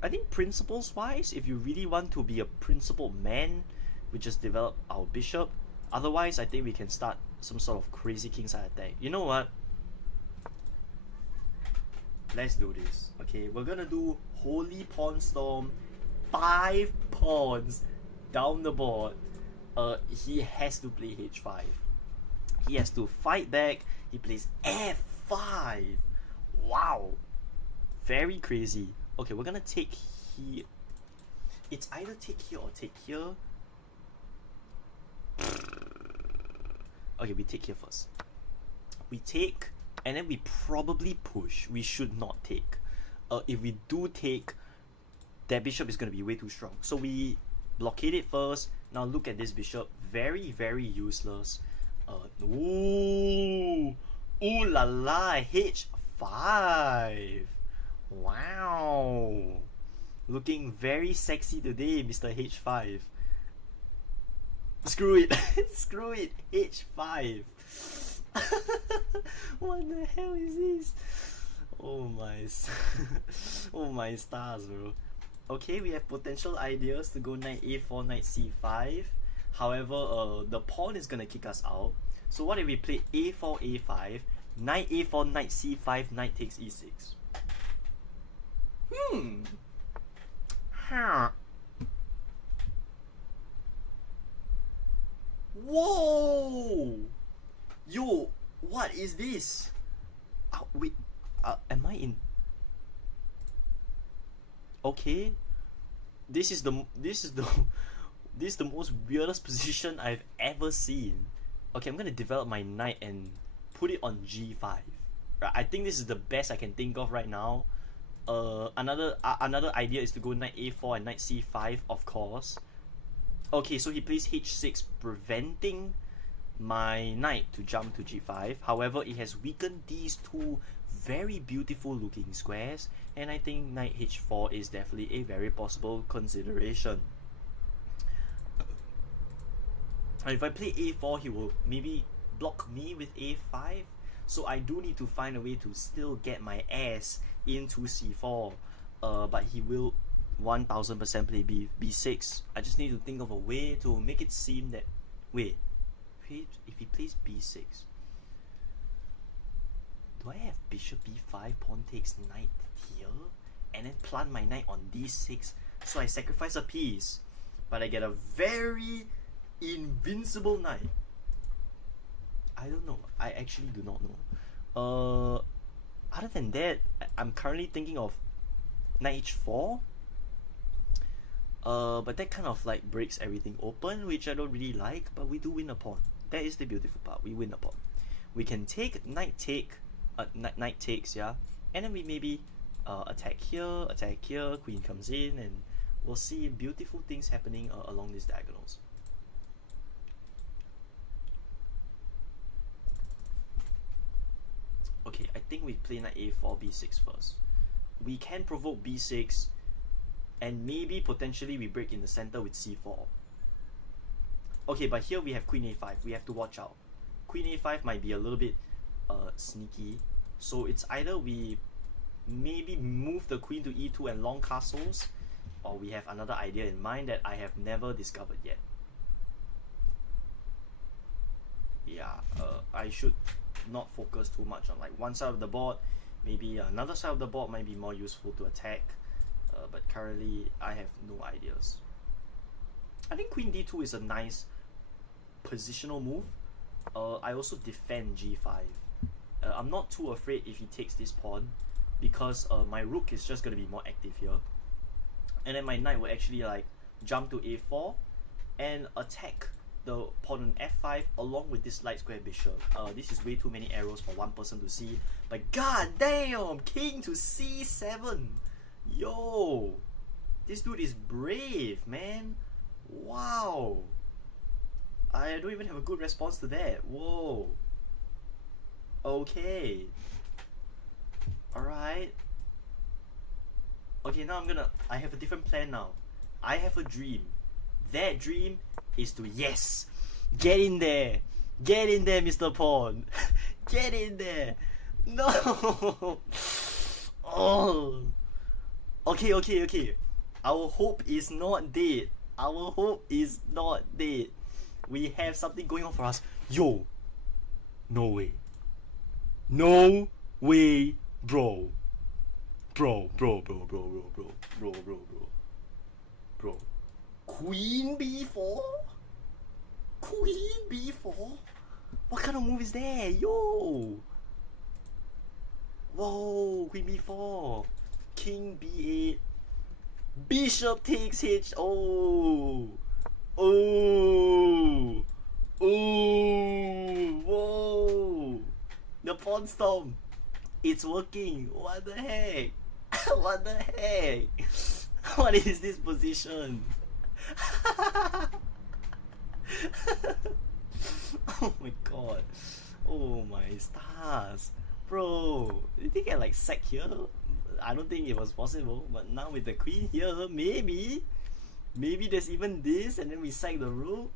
I think principles wise, if you really want to be a principled man, we just develop our bishop. Otherwise, I think we can start some sort of crazy kingside attack. You know what? Let's do this. Okay, we're gonna do Holy Pawn Storm. 5 pawns down the board. He has to play h5. He has to fight back. He plays f5. Wow, very crazy. Okay, we're gonna take here. It's either take here or take here. Okay, we take here first. We take, and then we probably push. We should not take. If we do take, that bishop is going to be way too strong. So we blockade it first. Now look at this bishop. Very, very useless. Ooh la la, h5. Wow. Looking very sexy today, Mr. h5. Screw it. Screw it. h5. What the hell is this? Oh my. Oh my stars, bro. Okay, we have potential ideas to go knight a4, knight c5. However, the pawn is gonna kick us out. So what if we play a4, a5, knight a4, knight c5, knight takes e6? Whoa! Yo, what is this? Wait, am I in? Okay, this is the most weirdest position I've ever seen. Okay, I'm gonna develop my knight and put it on g5. Right, I think this is the best I can think of right now. Another idea is to go knight a4 and knight c5, of course. Okay, so he plays h6, preventing my knight to jump to g5. However, it has weakened these two very beautiful looking squares, and I think knight h4 is definitely a very possible consideration. If I play a4, he will maybe block me with a5, so I do need to find a way to still get my ass into c4. But he will 1000% play b6. I just need to think of a way to make it seem that, wait, if he plays b6, do I have bishop b5, pawn takes knight here, and then plant my knight on d6, so I sacrifice a piece, but I get a very invincible knight? I don't know. I actually do not know. Other than that, I'm currently thinking of knight h4. But that kind of like breaks everything open, which I don't really like, but we do win a pawn. That is the beautiful part. We win a pawn. We can take knight takes, yeah, and then we maybe attack here, queen comes in, and we'll see beautiful things happening along these diagonals. Okay, I think we play knight a4, b6 first. We can provoke b6, and maybe potentially we break in the center with c4. Okay, but here we have queen a5. We have to watch out. Queen a5 might be a little bit sneaky, so it's either we maybe move the queen to e2 and long castles, or we have another idea in mind that I have never discovered yet. Yeah, I should not focus too much on like one side of the board. Maybe another side of the board might be more useful to attack. but currently I have no ideas. I think queen d2 is a nice positional move. I also defend g5. I'm not too afraid if he takes this pawn, because my rook is just going to be more active here. And then my knight will actually like jump to a4 and attack the pawn on f5 along with this light square bishop. This is way too many arrows for one person to see. But god damn, king to c7. Yo, this dude is brave, man. Wow. I don't even have a good response to that. Whoa. Okay. Alright. Okay, now I have a different plan now. I have a dream. That dream is to, yes, get in there. Get in there, Mr. Pawn. Get in there. No. Oh. Okay. Our hope is not dead. Our hope is not dead. We have something going on for us. Yo. No way. No way, bro. Bro. Queen b4? Queen b4? What kind of move is that? Yo. Whoa, queen b4. King b8. Bishop takes h. Oh. Whoa. The pawn storm. It's working. What the heck? What the heck? What is this position? Oh my god. Oh my stars. Bro, you think I like sack here? I don't think it was possible, but now with the queen here, maybe there's even this and then we sack the rook.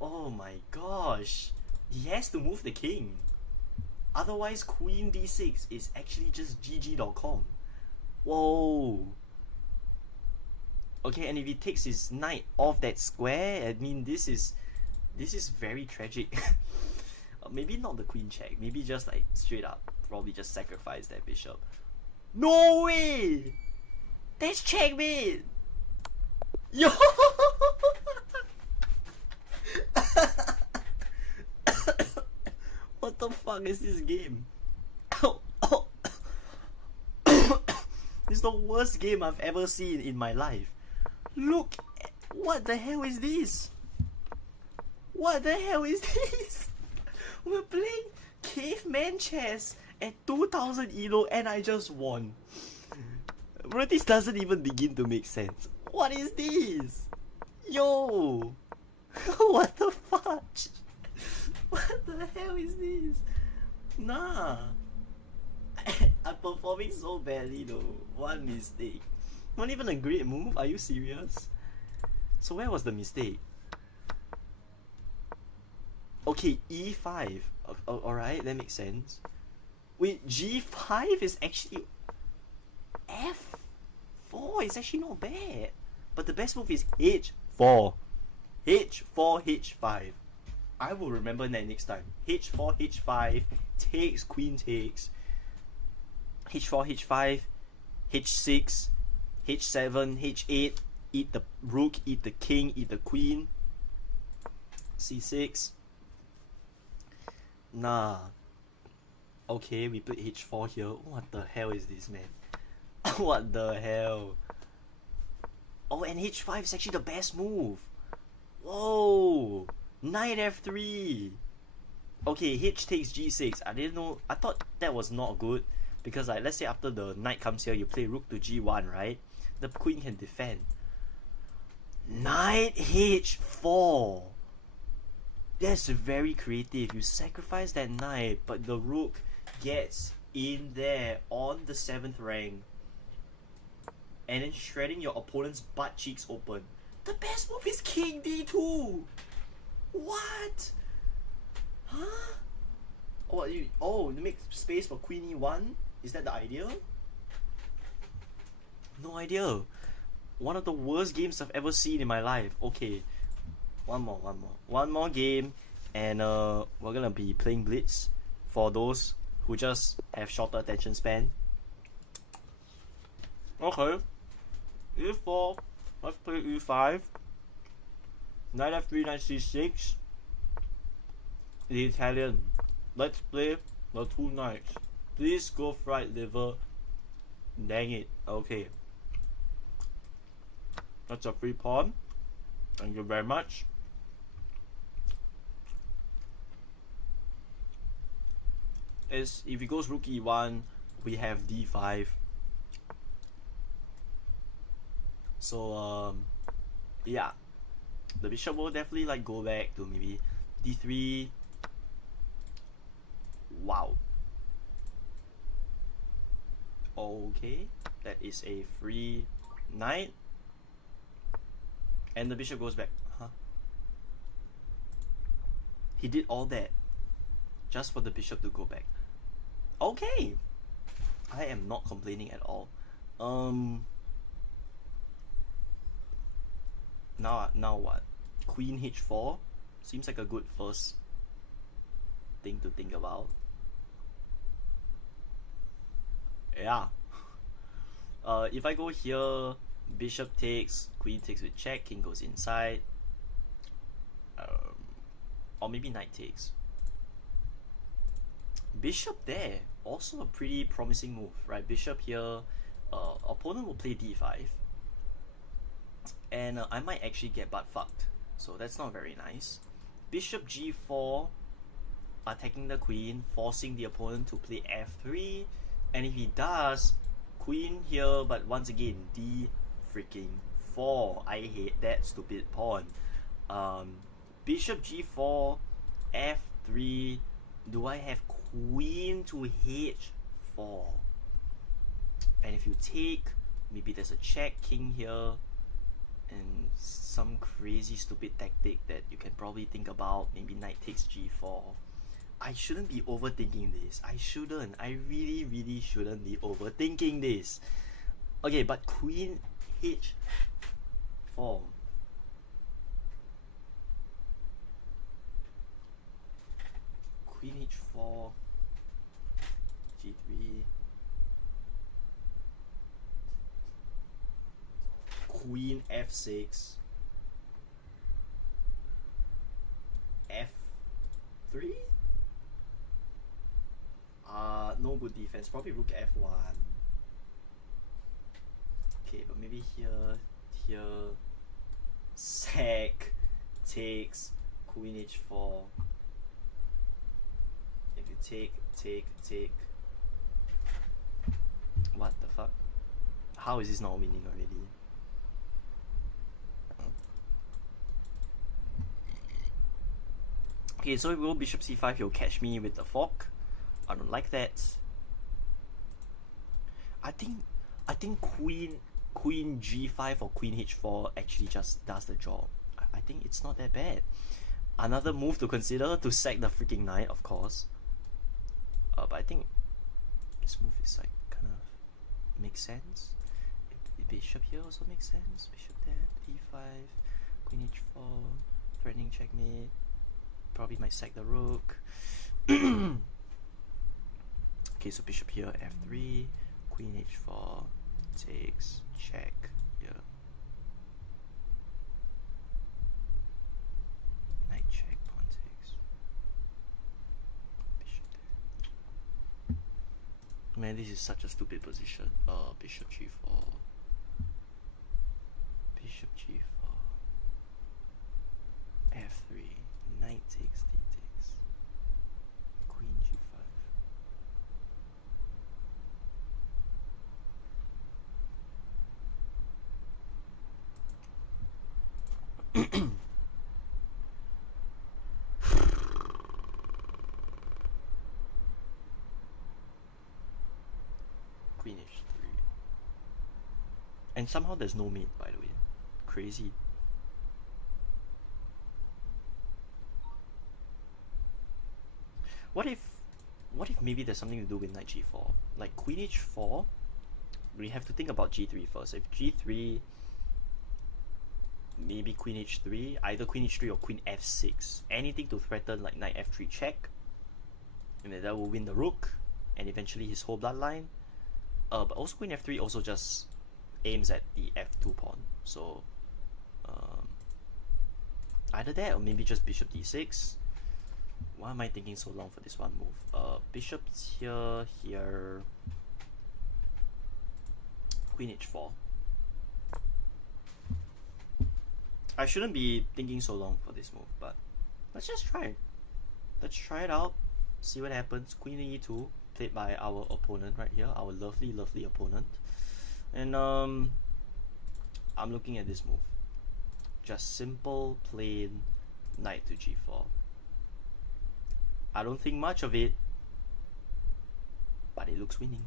Oh my gosh. He has to move the king. Otherwise, queen d6 is actually just gg.com. Whoa. Okay, and if he takes his knight off that square, I mean, this is very tragic. Maybe not the queen check. Maybe just like straight up, probably just sacrifice that bishop. No way! That's checkmate! Yo! What the fuck is this game? This is the worst game I've ever seen in my life. Look, what the hell is this? What the hell is this? We're playing caveman chess at 2000 ELO and I just won. Bro, this doesn't even begin to make sense. What is this? Yo! What the fudge? What the hell is this? Nah. I'm performing so badly though. One mistake. Not even a great move? Are you serious? So where was the mistake? Okay, e5. Alright, that makes sense. Wait, g5 is actually... f4 is actually not bad. But the best move is h4. h4, h5. I will remember that next time. h4, h5, takes, queen takes. h4, h5, h6, h7, h8, eat the rook, eat the king, eat the queen. c6. Nah. Okay, we put h4 here. What the hell is this, man? What the hell? Oh, and h5 is actually the best move. Whoa! Knight f3. Okay, h takes g6. I didn't know. I thought that was not good. Because like, let's say after the knight comes here, you play rook to g1, right? The queen can defend. Knight h4. That's very creative. You sacrifice that knight, but the rook gets in there on the 7th rank. And then shredding your opponent's butt cheeks open. The best move is king d2. What? Huh? What you? Oh, you make space for queen e1. Is that the idea? No idea. One of the worst games I've ever seen in my life. Okay, one more game, and we're gonna be playing Blitz for those who just have shorter attention span. Okay, e4. Let's play e5. Knight f3, knight c6. The Italian. Let's play the two knights. Please go fried liver. Dang it. Okay. That's a free pawn. Thank you very much. If he goes rook e1, we have d5. So yeah, the bishop will definitely like go back to maybe d3. Wow. Okay, that is a free knight, and the bishop goes back. Huh? He did all that just for the bishop to go back. Okay, I am not complaining at all. Now what? Queen h4 seems like a good first thing to think about. Yeah. If I go here, bishop takes, queen takes with check, king goes inside. Or maybe knight takes. Bishop there, also a pretty promising move, right? Bishop here, opponent will play d5. And I might actually get butt fucked. So that's not very nice. Bishop g4, attacking the queen, forcing the opponent to play f3. And if he does, queen here, but once again, d freaking 4. I hate that stupid pawn. Bishop g4, f3. Do I have queen to h4? And if you take, maybe there's a check, king here, and some crazy stupid tactic that you can probably think about. Maybe knight takes g4. I shouldn't be overthinking this. I shouldn't. I really shouldn't be overthinking this. Okay, but queen h4. Queen h4. g3. Queen f6. f3. No good defense. Probably rook f1. Okay, but maybe here, sack, takes, queen h4. If you take. What the fuck? How is this not winning already? Okay, so if we go bishop c5, he'll catch me with the fork. I don't like that. I think queen g5 or queen h4 actually just does the job. I think it's not that bad. Another move to consider to sack the freaking knight, of course. But I think this move is like kind of makes sense. Bishop here also makes sense. Bishop there, e5, queen h4, threatening checkmate. Probably might sack the rook. Okay, so bishop here, f3, queen h4, takes, check, yeah. Knight check, pawn takes. Bishop there. Man, this is such a stupid position. Bishop g4. Bishop g4. f3. Knight takes, d takes. Queen g5. Queen h3. And somehow there's no mate, by the way. Crazy. What if maybe there's something to do with knight g4? Like queen h4, we have to think about g3 first. If g3, maybe queen h3, either queen h3 or queen f6. Anything to threaten like knight f3 check. And that will win the rook and eventually his whole bloodline. But also queen f3 also just aims at the f2 pawn. So either that or maybe just bishop d6. Why am I thinking so long for this one move? Bishop here, queen h4. I shouldn't be thinking so long for this move, but let's just try it. Let's try it out, see what happens. Queen e2, played by our opponent right here, our lovely, lovely opponent. And I'm looking at this move. Just simple, plain, knight to g4. I don't think much of it, but it looks winning.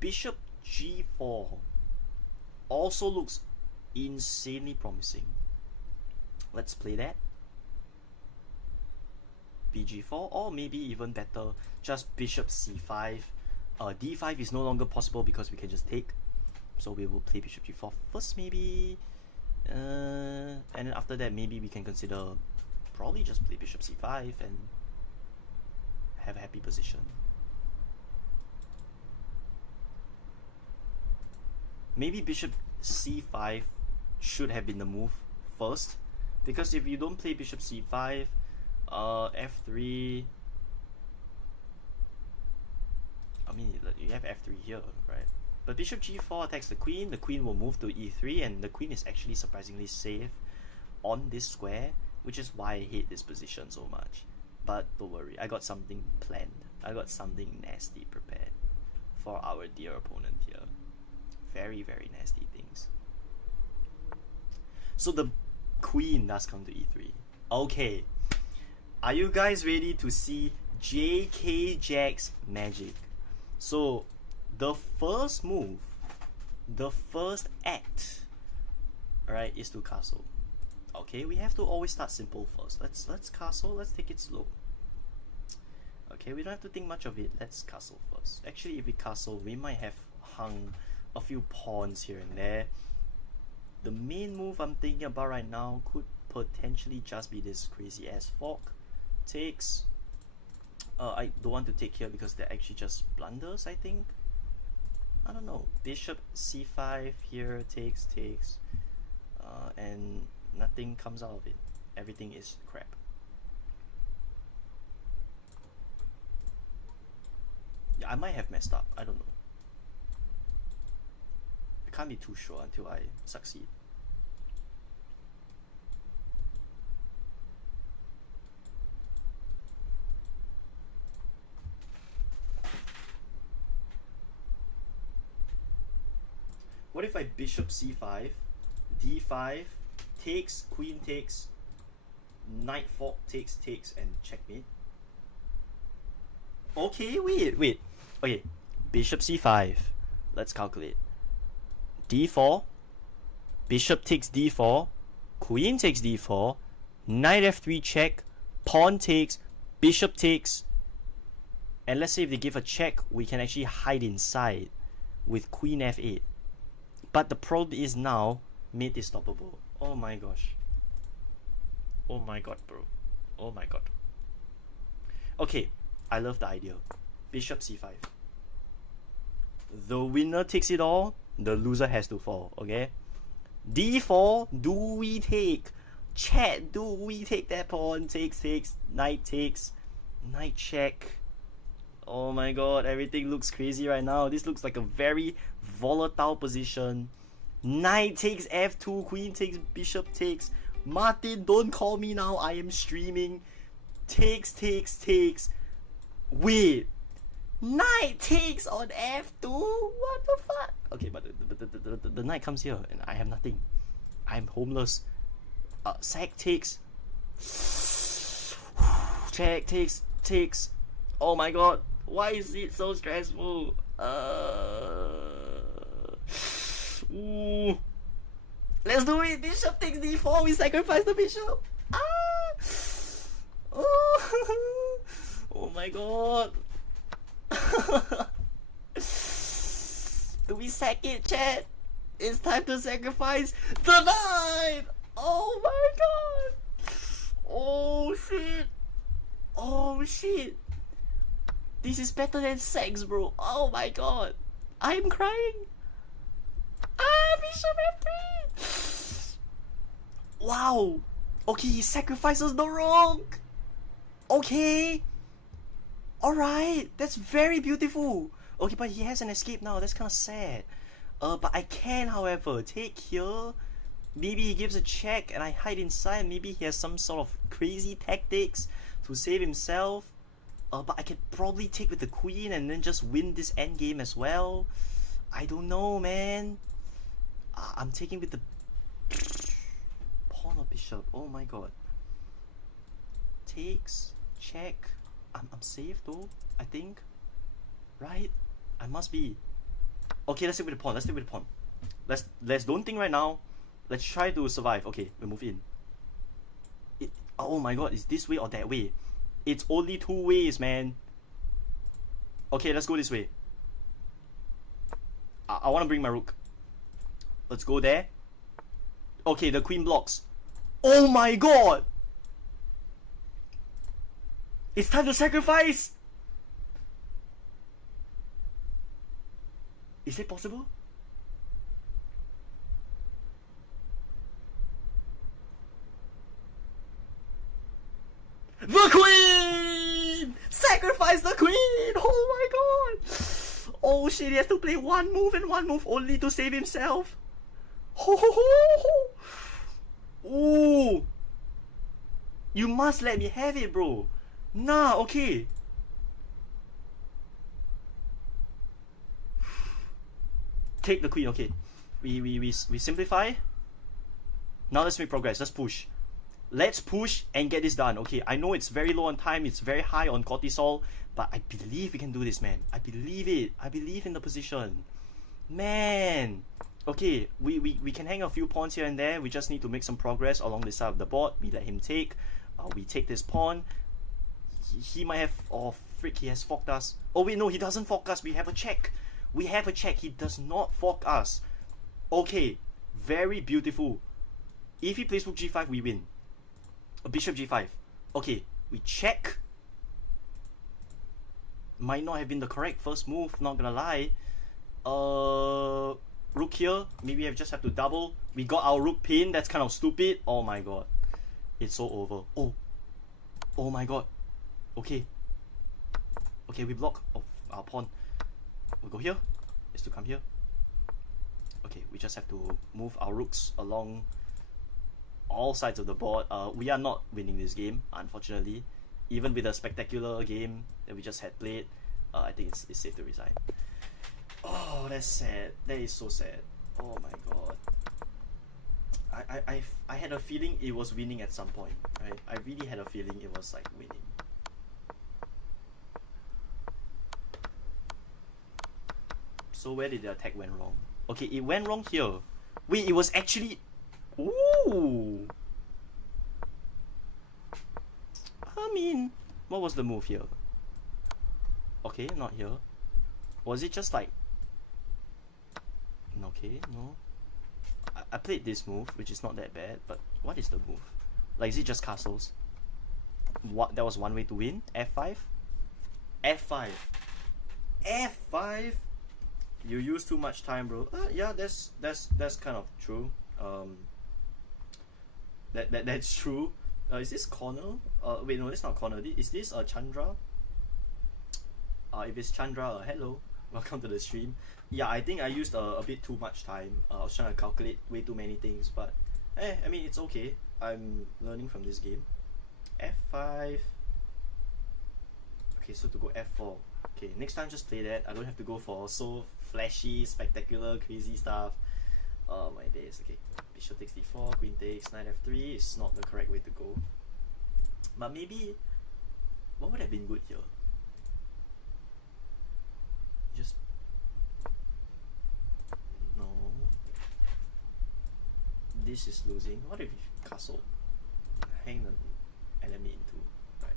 Bishop g4 also looks insanely promising. Let's play that. bg4, or maybe even better, just bishop c5. d5 is no longer possible because we can just take, so we will play bishop g4 first maybe, and then after that maybe we can consider probably just play bishop c5 and have a happy position. Maybe bishop c5 should have been the move first, because if you don't play bishop c5, f3, I mean you have f3 here, right? But bishop g4 attacks the queen will move to e3, and the queen is actually surprisingly safe on this square, which is why I hate this position so much. But don't worry, I got something planned. I got something nasty prepared for our dear opponent here. Very, very nasty things. So the queen does come to e3. Okay, are you guys ready to see JK Jack's magic? So the first move, the first act, right, is to castle. Okay, we have to always start simple first. Let's castle. Let's take it slow. Okay, we don't have to think much of it. Let's castle first. Actually, if we castle, we might have hung a few pawns here and there. The main move I'm thinking about right now could potentially just be this crazy ass fork. Takes. I don't want to take here because they're actually just blunders, I think. I don't know. Bishop c5 here, takes, and nothing comes out of it. Everything is crap. Yeah, I might have messed up. I don't know. I can't be too sure until I succeed. What if I bishop c5, d5, takes, queen takes, knight fork takes, and checkmate? Okay, wait. Okay, bishop c5. Let's calculate. d4, bishop takes d4, queen takes d4, knight f3 check, pawn takes, bishop takes, and let's say if they give a check, we can actually hide inside with queen f8. But the problem is now mate is stoppable. Oh my gosh. Oh my god, bro. Oh my god. Okay, I love the idea. Bishop c5. The winner takes it all, the loser has to fall, okay? d4, do we take? Chat, do we take that pawn? Takes, knight check. Oh my god, everything looks crazy right now. This looks like a very volatile position. Knight takes f2, queen takes, bishop takes. Martin, don't call me now, I am streaming. Takes. Wait, knight takes on f2? What the fuck? Okay, but the knight comes here and I have nothing. I'm homeless. Sack takes. Check takes. Oh my god, why is it so stressful? Ooh. Let's do it. Bishop takes d4. We sacrifice the bishop. Oh my god. Do we sack it, chat? It's time to sacrifice the knight. Oh my god. Oh shit. This is better than sex, bro. Oh my god. I'm crying. bishop f3. Wow. Okay, he sacrifices the rook. Okay. Alright, that's very beautiful. Okay, but he has an escape now. That's kind of sad. But I can, however, take here. Maybe he gives a check and I hide inside. Maybe he has some sort of crazy tactics to save himself. But I can probably take with the queen and then just win this endgame as well. I don't know, man. I'm taking with the pawn or bishop. Oh my god. Takes, check. I'm safe though, I think. Right? I must be. Okay, let's stick with the pawn. Let's stick with the pawn. Let's don't think right now. Let's try to survive. Okay, we move in. Oh my god, is this way or that way? It's only two ways, man. Okay, let's go this way. I want to bring my rook. Let's go there. Okay, the queen blocks. Oh my god! It's time to sacrifice! Is it possible? The queen! Sacrifice the queen! Oh my god! Oh shit, he has to play one move and one move only to save himself. Ho ho ho! Ooh! You must let me have it, bro. Nah, okay. Take the queen, okay. We simplify. Now let's make progress. Let's push. Let's push and get this done. Okay, I know it's very low on time, it's very high on cortisol, but I believe we can do this, man. I believe it. I believe in the position. Man. Okay, we can hang a few pawns here and there. We just need to make some progress along the side of the board. We let him take. We take this pawn. He might have... Oh, frick, he has forked us. Oh, wait, no, he doesn't fork us. We have a check. We have a check. He does not fork us. Okay, very beautiful. If he plays rook g5, we win. Bishop g5. Okay, we check. Might not have been the correct first move, not gonna lie. Rook here. Maybe I just have to double. We got our rook pin. That's kind of stupid. Oh my god. It's so over. Oh. Oh my god. Okay. Okay, we block. Oh, our pawn. We go here. Is to come here. Okay, we just have to move our rooks along all sides of the board. We are not winning this game, unfortunately. Even with a spectacular game that we just had played, I think it's safe to resign. Oh, that's sad. That is so sad. Oh my god. I had a feeling it was winning at some point, right? I really had a feeling it was like winning. So where did the attack went wrong? Okay, it went wrong here. Wait, it was actually... Ooh! I mean, what was the move here? Okay, not here. Was it just like... Okay, no. I played this move, which is not that bad, but what is the move? Like, is it just castles? What? That was one way to win? F5? F5. F5? You use too much time, bro. Yeah, that's kind of true. That's true. Is this corner? Wait, no, it's not corner. Is this Chandra? If it's Chandra, hello, welcome to the stream. Yeah, I think I used a bit too much time. I was trying to calculate way too many things, but I mean, it's okay. I'm learning from this game. F5. Okay, so to go F4. Okay, next time just play that. I don't have to go for so flashy, spectacular, crazy stuff. Oh my days. Okay, bishop takes d4, queen takes, knight f3 is not the correct way to go. But maybe, what would have been good here? Just... No. This is losing. What if you castle? Hang the enemy into... Right.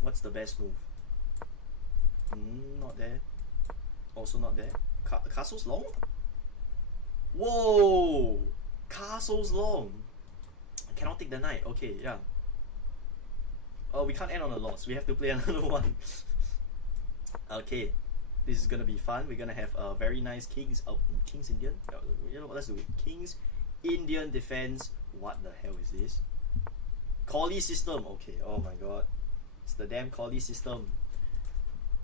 What's the best move? Not there. Also not there. Castle's long? Whoa! Castle's long. I cannot take the knight. Okay, yeah. Oh, we can't end on a loss. We have to play another one. Okay. This is gonna be fun. We're gonna have a very nice King's Indian. You know what? Let's do it. King's Indian defense. What the hell is this? Collie system. Okay. Oh my god. It's the damn Collie system.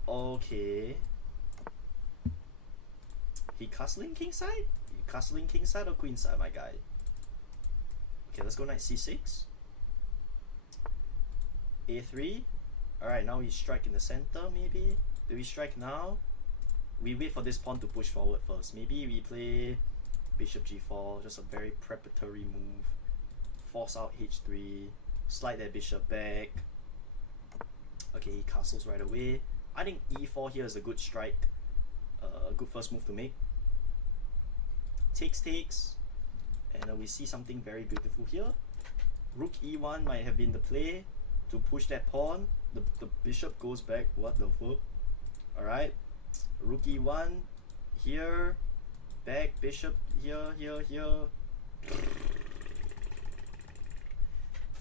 Okay. He castling kingside? He castling kingside or queenside, my guy? Okay, let's go knight c6. a3. Alright, now we strike in the center, maybe? Do we strike now? We wait for this pawn to push forward first. Maybe we play bishop g4, just a very preparatory move. Force out h3, slide that bishop back. Okay, he castles right away. I think e4 here is a good strike. A good first move to make. Takes, and we see something very beautiful here. Rook e1 might have been the play to push that pawn. The bishop goes back. What the fuck? Alright, rook e1 here, back, bishop here.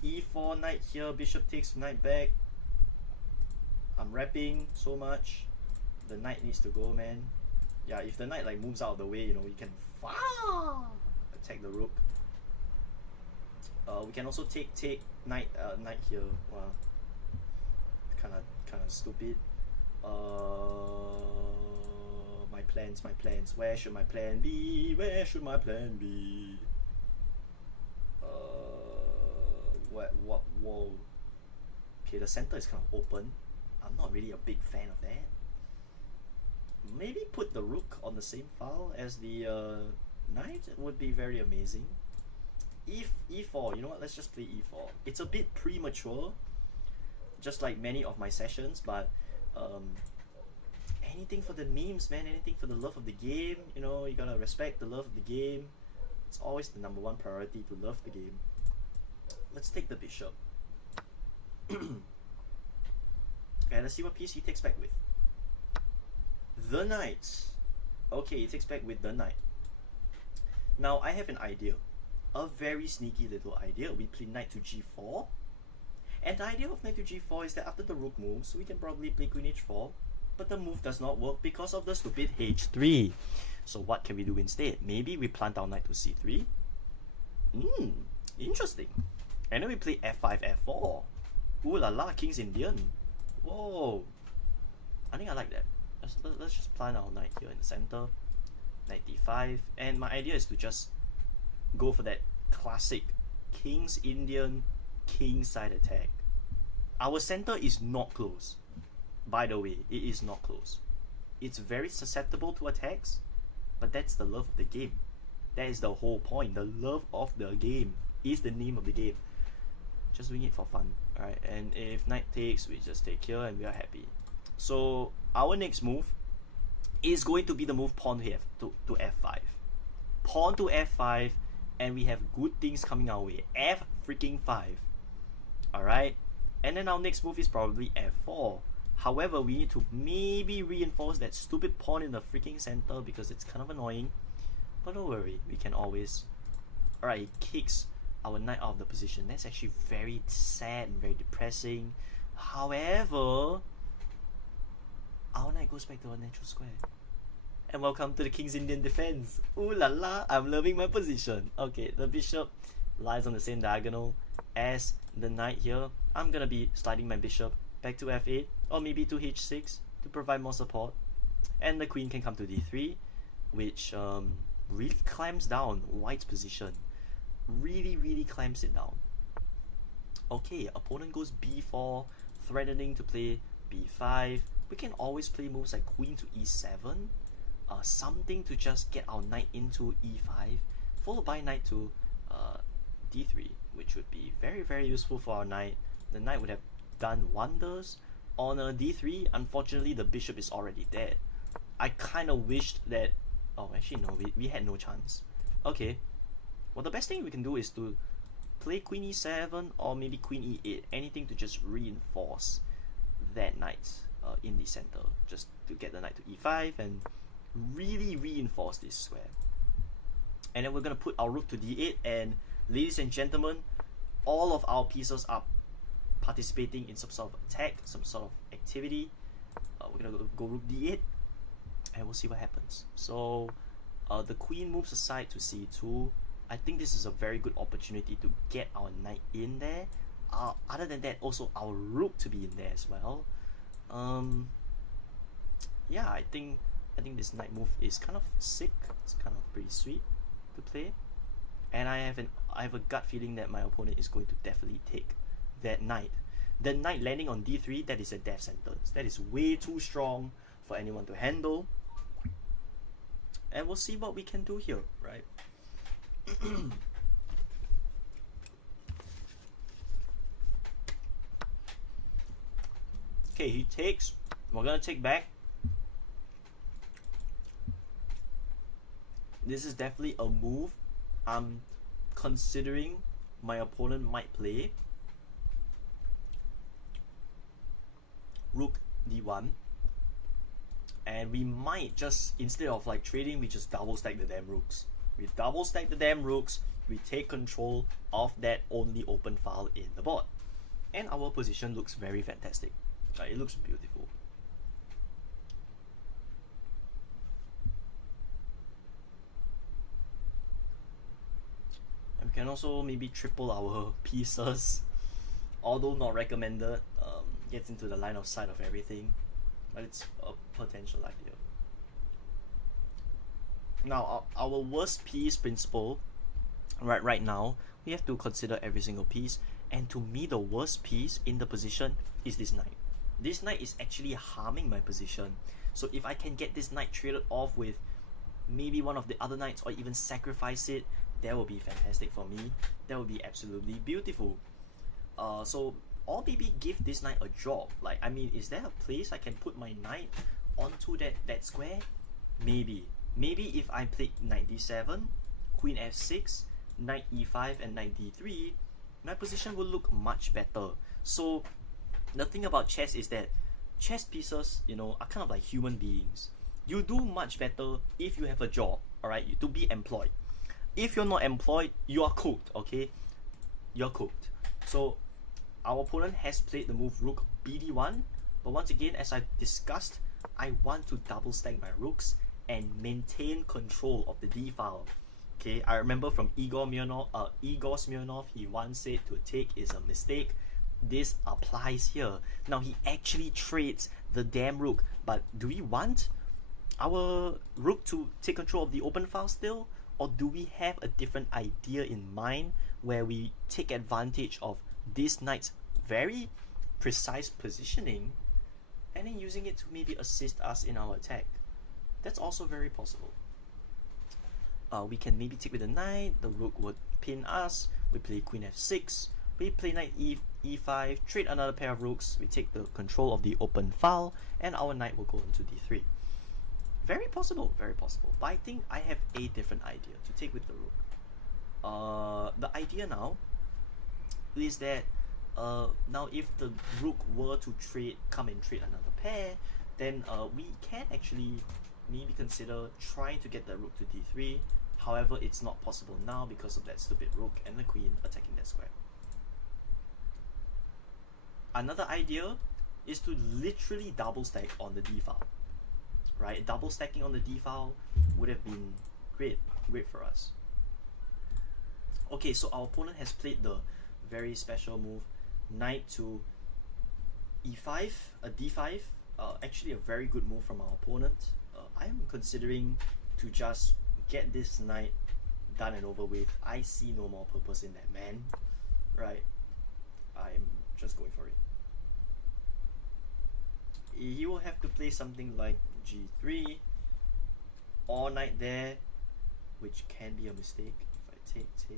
e4, knight here, bishop takes, knight back. I'm wrapping so much. The knight needs to go, man. Yeah, if the knight like moves out of the way, you know, we can attack the rook. We can also take knight here. Wow, kind of stupid. My plans. Where should my plan be? Whoa. Okay, the center is kind of open. I'm not really a big fan of that. Maybe put the rook on the same file as the knight would be very amazing. e4, you know what, let's just play e4. It's a bit premature, just like many of my sessions, but anything for the memes, man, anything for the love of the game. You know, you gotta respect the love of the game. It's always the #1 priority to love the game. Let's take the bishop. Okay, let's see what piece he takes back with. The knight. Okay, he takes back with the knight. Now I have an idea, a very sneaky little idea. We play knight to g4, and the idea of knight to g4 is that after the rook moves, we can probably play queen h4, but the move does not work because of the stupid h3. So what can we do instead? Maybe we plant our knight to c3. Interesting. And then we play f5, f4. Ooh la la, King's Indian. Whoa. I think I like that. Let's just plant our knight here in the center. Knight d5. And my idea is to just go for that classic King's Indian kingside attack. Our center is not close. By the way, it is not close. It's very susceptible to attacks, but that's the love of the game. That is the whole point. The love of the game is the name of the game. Just doing it for fun. Alright, and if knight takes, we just take here and we are happy. So our next move is going to be the move pawn to f5. Pawn to f5, and we have good things coming our way. F freaking 5. Alright, and then our next move is probably f4. However, we need to maybe reinforce that stupid pawn in the freaking center because it's kind of annoying. But don't worry, we can always... Alright, he kicks our knight out of the position. That's actually very sad and very depressing. However, our knight goes back to our natural square. And welcome to the King's Indian defense. Ooh la la, I'm loving my position. Okay, the bishop lies on the same diagonal as the knight here. I'm gonna be sliding my bishop back to f8 or maybe to h6 to provide more support. And the queen can come to d3, which really clamps down white's position. Really clamps it down. Okay, opponent goes b4, threatening to play b5. We can always play moves like queen to e7, something to just get our knight into e5, followed by knight to d3, which would be very useful for our knight. The knight would have done wonders on a d3. Unfortunately, the bishop is already dead. I kind of wished that... Oh, actually no, we had no chance. Okay, well, the best thing we can do is to play queen e7 or maybe queen e8, anything to just reinforce that knight in the center, just to get the knight to e5 and really reinforce this square. And then we're going to put our rook to d8, and ladies and gentlemen, all of our pieces are participating in some sort of attack, some sort of activity. We're going to go rook d8, and we'll see what happens. So the queen moves aside to c2. I think this is a very good opportunity to get our knight in there. Other than that, also our rook to be in there as well. Yeah, I think this knight move is kind of sick. It's kind of pretty sweet to play, and I have a gut feeling that my opponent is going to definitely take that knight. The knight landing on d3, that is a death sentence. That is way too strong for anyone to handle. And we'll see what we can do here, right? Okay, he takes. We're gonna take back. This is definitely a move I'm considering my opponent might play. Rook d1, and we might just, instead of like trading, we just double stack the damn rooks. We double stack the damn rooks, we take control of that only open file in the board, and our position looks very fantastic. It looks beautiful. And we can also maybe triple our pieces, although not recommended. Gets into the line of sight of everything, but it's a potential idea. Now, our worst piece principle, right now, we have to consider every single piece, and to me, the worst piece in the position is this knight. This knight is actually harming my position. So if I can get this knight traded off with maybe one of the other knights, or even sacrifice it, that would be fantastic for me. That would be absolutely beautiful. Or maybe give this knight a job. Like, I mean, is there a place I can put my knight onto that square? Maybe if I played knight d7, queen f6, knight e5, and knight d3, my position will look much better. So the thing about chess is that chess pieces, are kind of like human beings. You do much better if you have a job, alright, to be employed. If you're not employed, you are cooked, okay? You're cooked. So our opponent has played the move rook bd1, but once again, as I discussed, I want to double stack my rooks and maintain control of the d file. Okay, I remember from Igor Smirnov, he once said to take is a mistake. This applies here. Now he actually trades the damn rook, but do we want our rook to take control of the open file still? Or do we have a different idea in mind where we take advantage of this knight's very precise positioning and then using it to maybe assist us in our attack? That's also very possible. We can maybe take with the knight, the rook would pin us, we play queen f6, we play knight e5, trade another pair of rooks, we take the control of the open file, and our knight will go into d3. Very possible, very possible. But I think I have a different idea to take with the rook. The idea now is that now if the rook were to come and trade another pair, then we can actually maybe consider trying to get the rook to d3. However, it's not possible now because of that stupid rook and the queen attacking that square. Another idea is to literally double stack on the d file. Right, double stacking on the d file would have been great for us. Okay, so our opponent has played the very special move knight to e5, a d5. Actually a very good move from our opponent. I'm considering to just get this knight done and over with. I see no more purpose in that man. Right, I'm just going for it. He will have to play something like g3 or knight there, which can be a mistake. If I take b,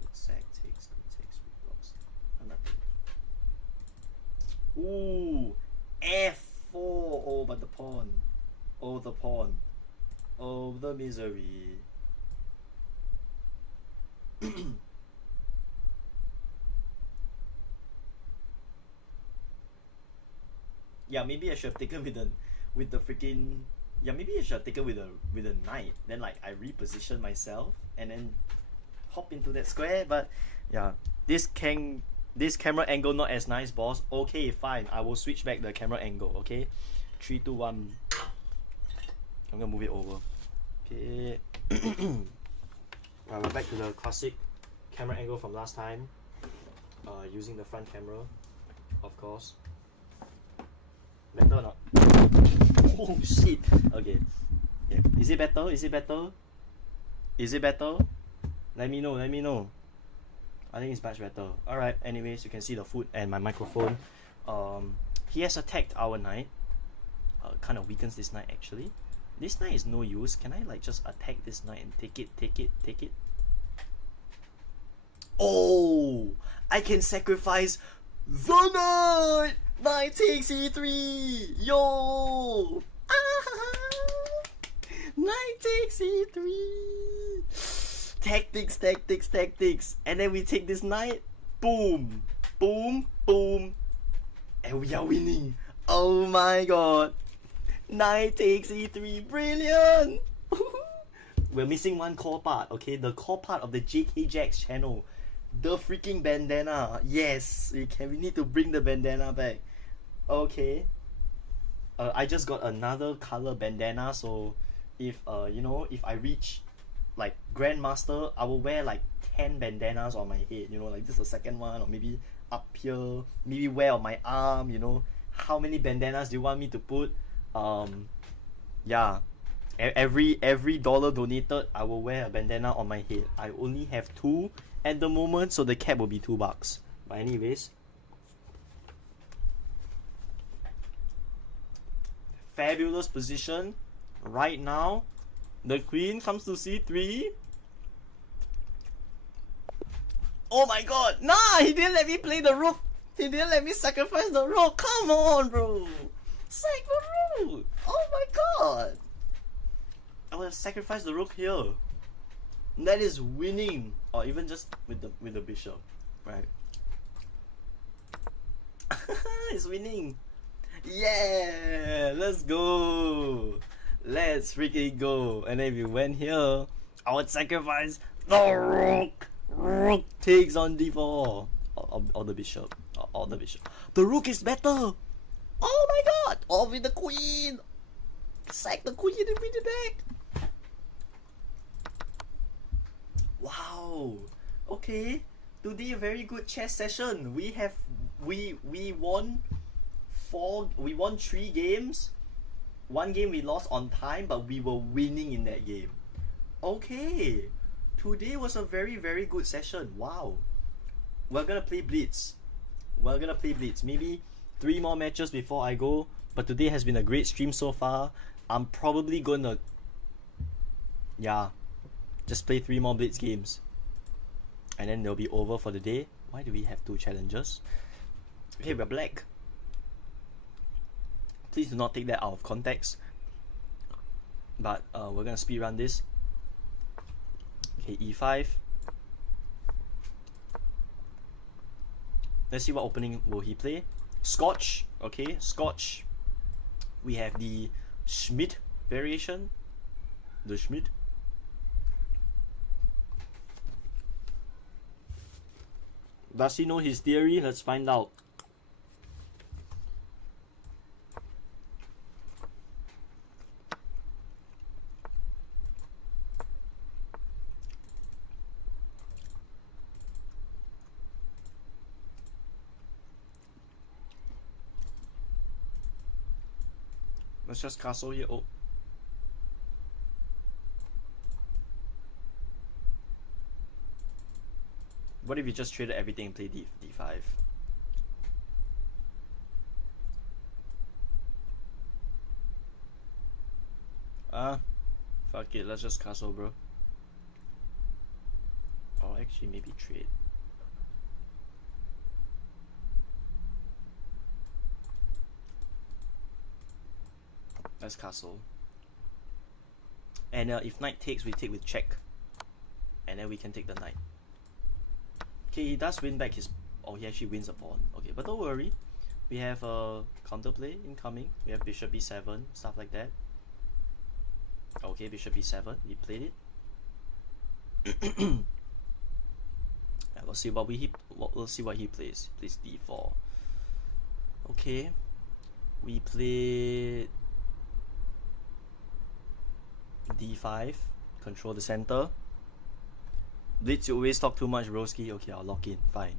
rook sack takes, queen takes, rook blocks. I'm not doing it. Ooh, f4. Oh, but the pawn. Oh, the pawn. Oh, the misery. Yeah, maybe I should have taken with the freaking. Yeah, maybe I should have taken with a knight. Then like I reposition myself and then hop into that square. But yeah, this camera angle not as nice, boss. Okay, fine. I will switch back the camera angle. Okay, 3, 2, 1. I'm gonna move it over. Okay. We're back to the classic camera angle from last time. Using the front camera, of course. Better or not? Oh shit. Okay. Yeah. Is it better? Is it better? Is it better? Let me know. Let me know. I think it's much better. Alright. Anyways, you can see the food and my microphone. He has attacked our knight. Kind of weakens this knight actually. This knight is no use. Can I like just attack this knight and take it? Take it? Take it? Oh! I can sacrifice the knight! Knight takes e3! Yo! Ah! Knight takes e3! Tactics, tactics, tactics. And then we take this knight. Boom! Boom! Boom! And we are winning! Oh my god! Knight takes e3! Brilliant! We're missing one core part, okay? The core part of the JK Jax channel. The freaking bandana. Yes! We need to bring the bandana back. Okay. I just got another color bandana, so if if I reach like Grandmaster, I will wear like 10 bandanas on my head, like this is the second one, or maybe up here, maybe wear on my arm, how many bandanas do you want me to put? Yeah, every dollar donated, I will wear a bandana on my head. I only have 2 at the moment, so the cap will be $2. But anyways, fabulous position right now. The queen comes to c3. Oh my god, nah, he didn't let me play the rook. He didn't let me sacrifice the rook. Come on, bro. Sack the rook. Oh my god. I will sacrifice the rook here. That is winning. Or even just with the bishop, right? It's winning. Yeah, let's go. Let's freaking go. And then if you went here, I would sacrifice the rook. Rook takes on d4. Or the bishop. Or the bishop. The rook is better. Oh my god. Or with the queen. Sack the queen and win it back. Wow. Okay. Today a very good chess session. We won 3 games. 1 game we lost on time, but we were winning in that game. Okay. Today was a very, very good session. Wow. We're gonna play Blitz. Maybe 3 more matches before I go. But today has been a great stream so far. I'm probably gonna just play 3 more Blitz games. And then they'll be over for the day. Why do we have 2 challenges? Okay, we're black. Please do not take that out of context. But we're gonna speed run this. Okay, e5. Let's see what opening will he play. Scotch. Okay, Scotch. We have the Schmidt variation. The Schmidt. Does he know his theory? Let's find out. Let's just castle here. Oh. What if you just traded everything and played d5? Fuck it, let's just castle, bro. Or actually maybe trade. Let's castle. And if knight takes, we take with check. And then we can take the knight. Okay, he does win back his... Oh, he actually wins a pawn. Okay, but don't worry. We have a counterplay incoming. We have bishop b7, stuff like that. Okay, bishop b7. He played it. Yeah, we'll see what he plays. Plays d4. Okay. We played d5, control the center. Blitz, you always talk too much, broski. Okay, I'll lock in. Fine.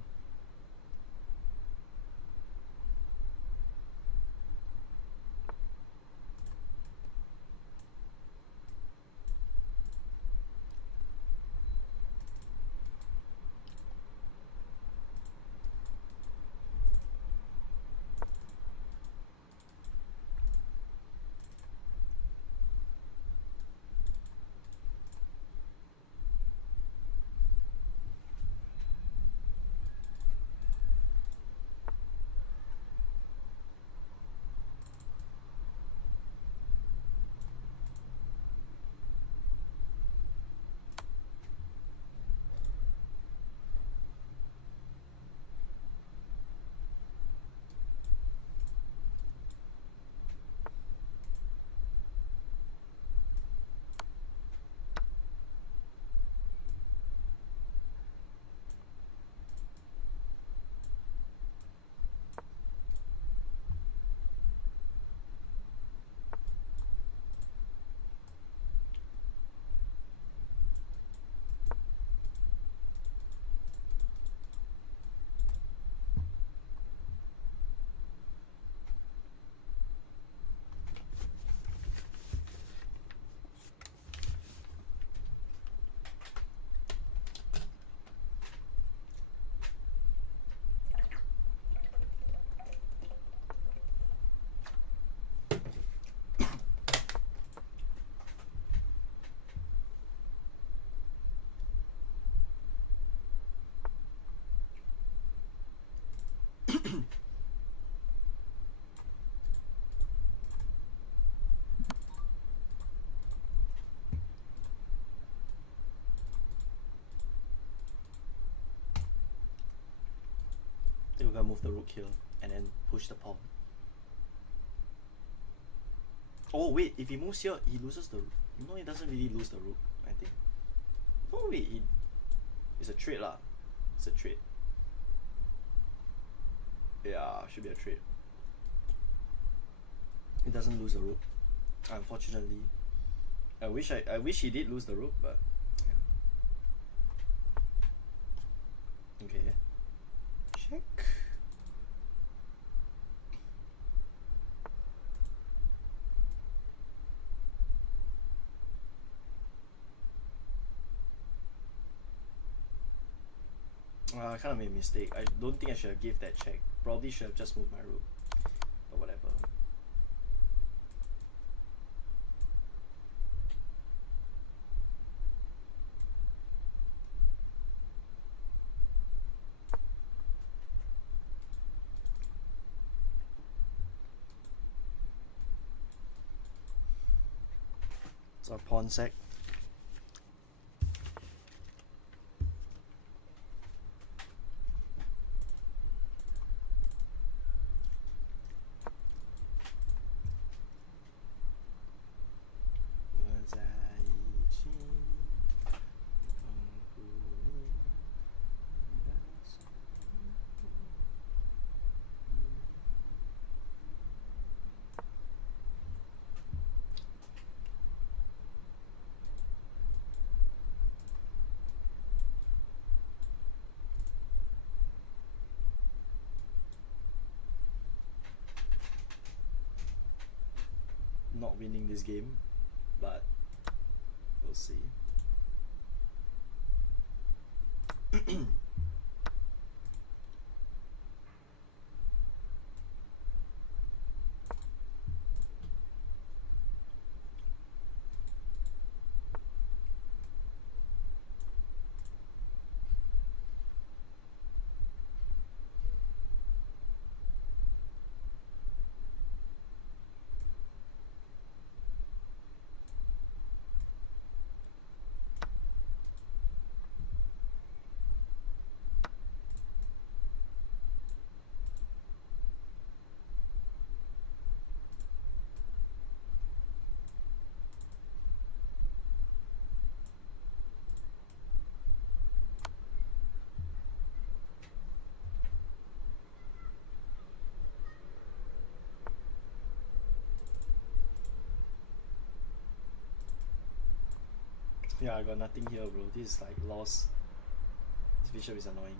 We're gonna move the rook here and then push the pawn. Oh wait, if he moves here, he loses the rook. No, he doesn't really lose the rook, I think. No wait, it's a trade lah. It's a trade. Yeah, should be a trade. He doesn't lose the rook, unfortunately. I wish he did lose the rook, but yeah. Okay. Check. I kind of made a mistake. I don't think I should have gave that check. Probably should have just moved my rook. But whatever. It's our pawn sack. Not winning this game, but we'll see. Yeah, I got nothing here, bro. This is like lost. This bishop is annoying.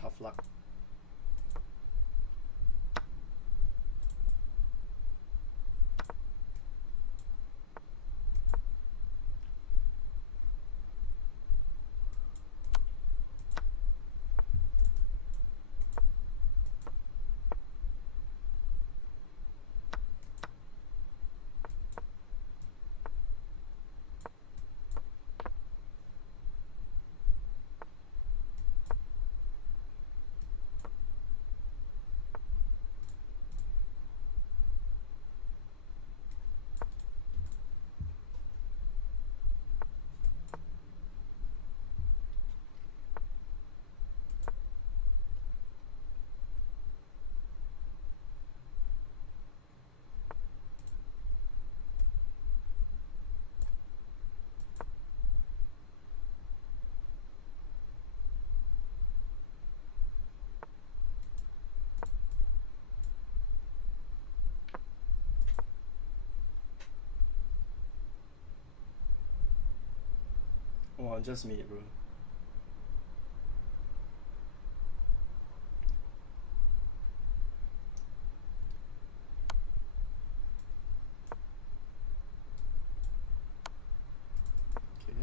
Tough luck. Oh, just me, bro. Okay.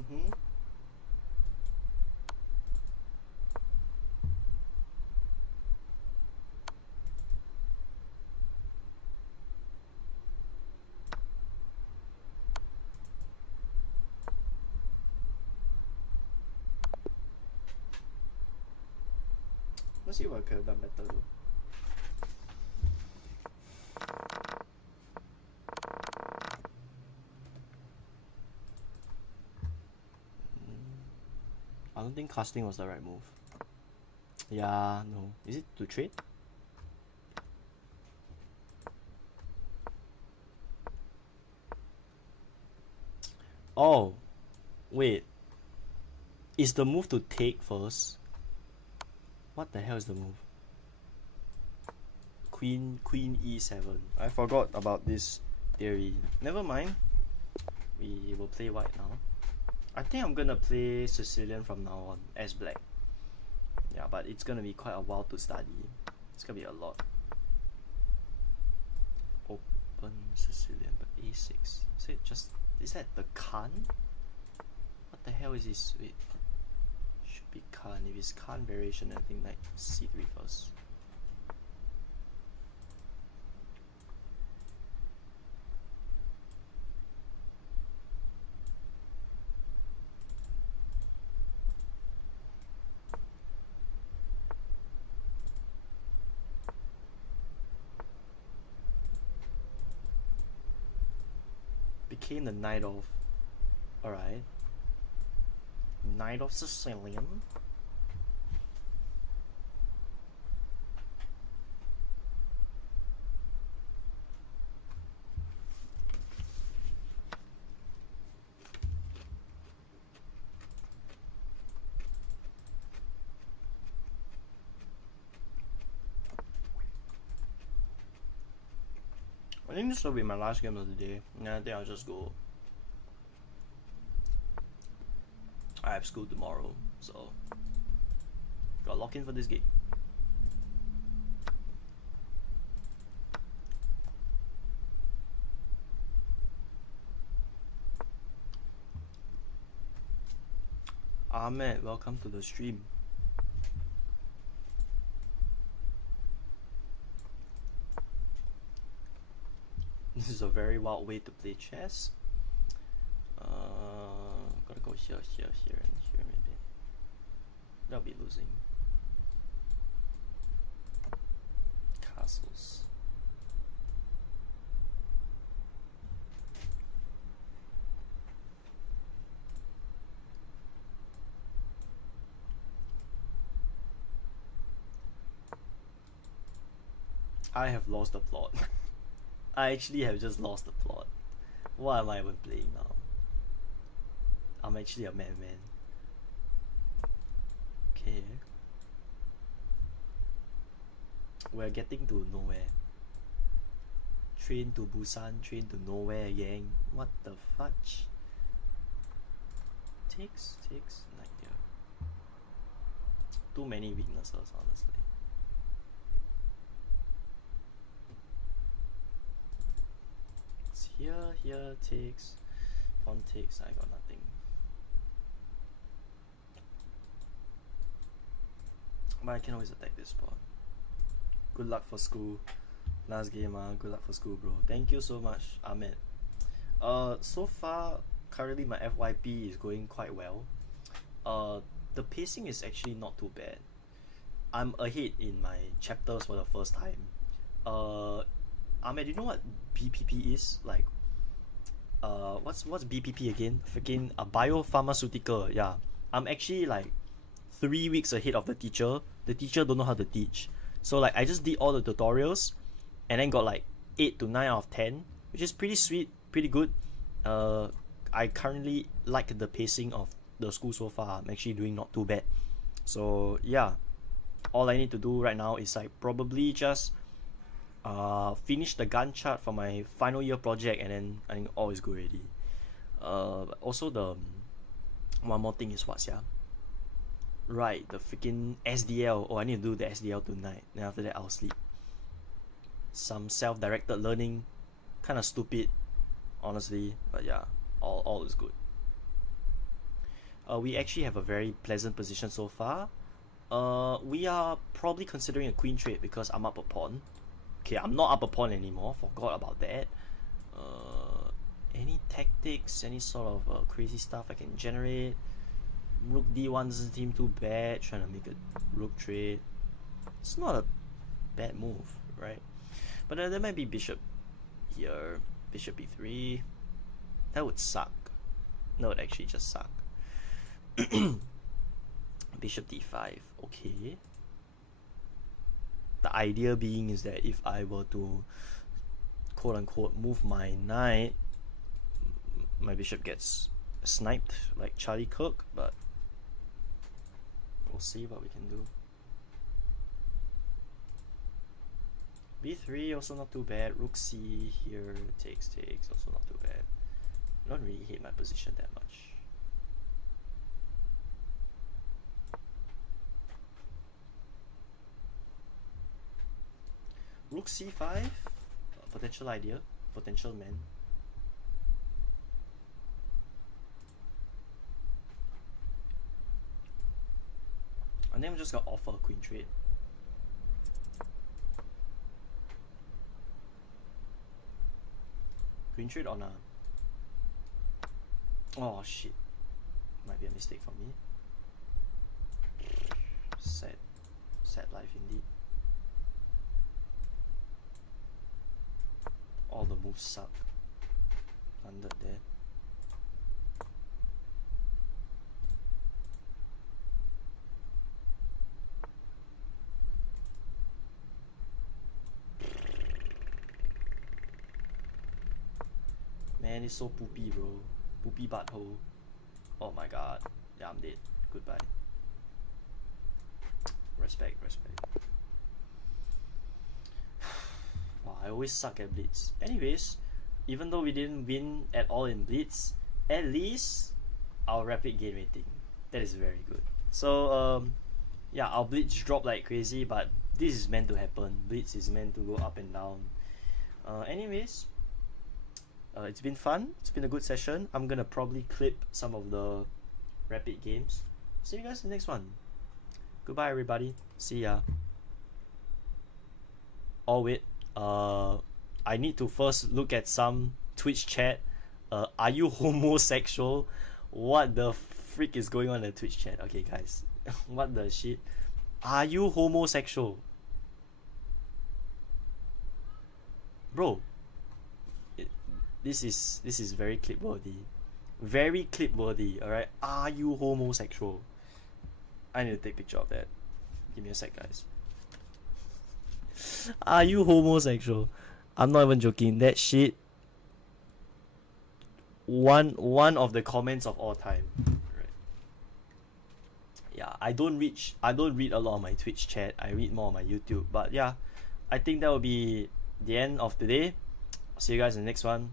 Mm-hmm. Let's see what I could have done better though. I don't think casting was the right move. Yeah, no. Is it to trade? Oh, wait. Is the move to take first? What the hell is the move? Queen E7. I forgot about this theory. Never mind. We will play white now. I think I'm gonna play Sicilian from now on as black. Yeah, but it's gonna be quite a while to study. It's gonna be a lot. Open Sicilian, but A6. Is that the Khan? What the hell is this? Wait. Should be Khan. If it's Khan variation, I think like C3 first. Became the Knight of. Alright. Knight of Sicilian. I think this will be my last game of the day. Yeah, I think I'll just go. I have school tomorrow, so got lock in for this game. Ahmed, welcome to the stream. This is a very wild way to play chess. Gotta go here, and here maybe. That'll be losing. muscles. I have lost the plot. I actually have just lost the plot. What am I even playing now? I'm actually a madman. Okay. We're getting to nowhere. Train to Busan, train to nowhere, gang. What the fudge? Takes, like, yeah. Too many weaknesses, honestly. It's here, takes. On takes, I got nothing. But I can always attack this spot. Good luck for school. Last game, good luck for school, bro. Thank you so much, Ahmed. So far, currently my FYP is going quite well. The pacing is actually not too bad. I'm ahead in my chapters for the first time. Ahmed, do you know what BPP is? Like, what's BPP again? Freaking a biopharmaceutical. Yeah, I'm actually like 3 weeks ahead of the teacher. The teacher don't know how to teach, so like I just did all the tutorials, and then got like 8 to 9 out of 10, which is pretty sweet, pretty good. I currently like the pacing of the school so far. I'm actually doing not too bad. So yeah, all I need to do right now is like probably just finish the Gantt chart for my final year project, and then I think all is good already. Also the one more thing is what's yeah. Right, the freaking SDL. Oh, I need to do the SDL tonight. Then after that, I'll sleep. Some self-directed learning, kind of stupid, honestly. But yeah, all is good. We actually have a very pleasant position so far. We are probably considering a queen trade because I'm up a pawn. Okay, I'm not up a pawn anymore. Forgot about that. Any tactics, any sort of crazy stuff I can generate? Rook d1 doesn't seem too bad. Trying to make a rook trade. It's not a bad move, right? But there might be bishop here. Bishop e3. That would suck. No, it would actually just suck. Bishop d5. Okay. The idea being is that if I were to quote unquote move my knight, my bishop gets sniped like Charlie Cook, but we'll see what we can do. b3 also not too bad. Rook c here, takes, also not too bad. I don't really hate my position that much. Rook c5, potential idea, potential man. And then I'm just gonna offer a queen trade. Queen trade on a... Oh shit. Might be a mistake for me. Sad life indeed. All the moves suck. Landed there. Man, it's so poopy, bro. Poopy butthole. Oh my god. Yeah, I'm dead. Goodbye. Respect. Wow, I always suck at Blitz. Anyways, even though we didn't win at all in Blitz, at least our rapid game rating. That is very good. So, yeah, our Blitz dropped like crazy, but this is meant to happen. Blitz is meant to go up and down. Anyways, it's been fun. It's been a good session. I'm gonna probably clip some of the rapid games. See you guys in the next one. Goodbye, everybody. See ya. Oh wait, I need to first look at some Twitch chat. Are you homosexual? What the freak is going on in the Twitch chat? Okay, guys. What the shit? Are you homosexual? bro. It, this is very clipworthy, very clipworthy. All right, are you homosexual? I need to take a picture of that. Give me a sec, guys. Are you homosexual? I'm not even joking. That shit. One of the comments of all time. Right. Yeah, I don't read a lot of my Twitch chat. I read more on my YouTube. But yeah, I think that will be the end of today. See you guys in the next one.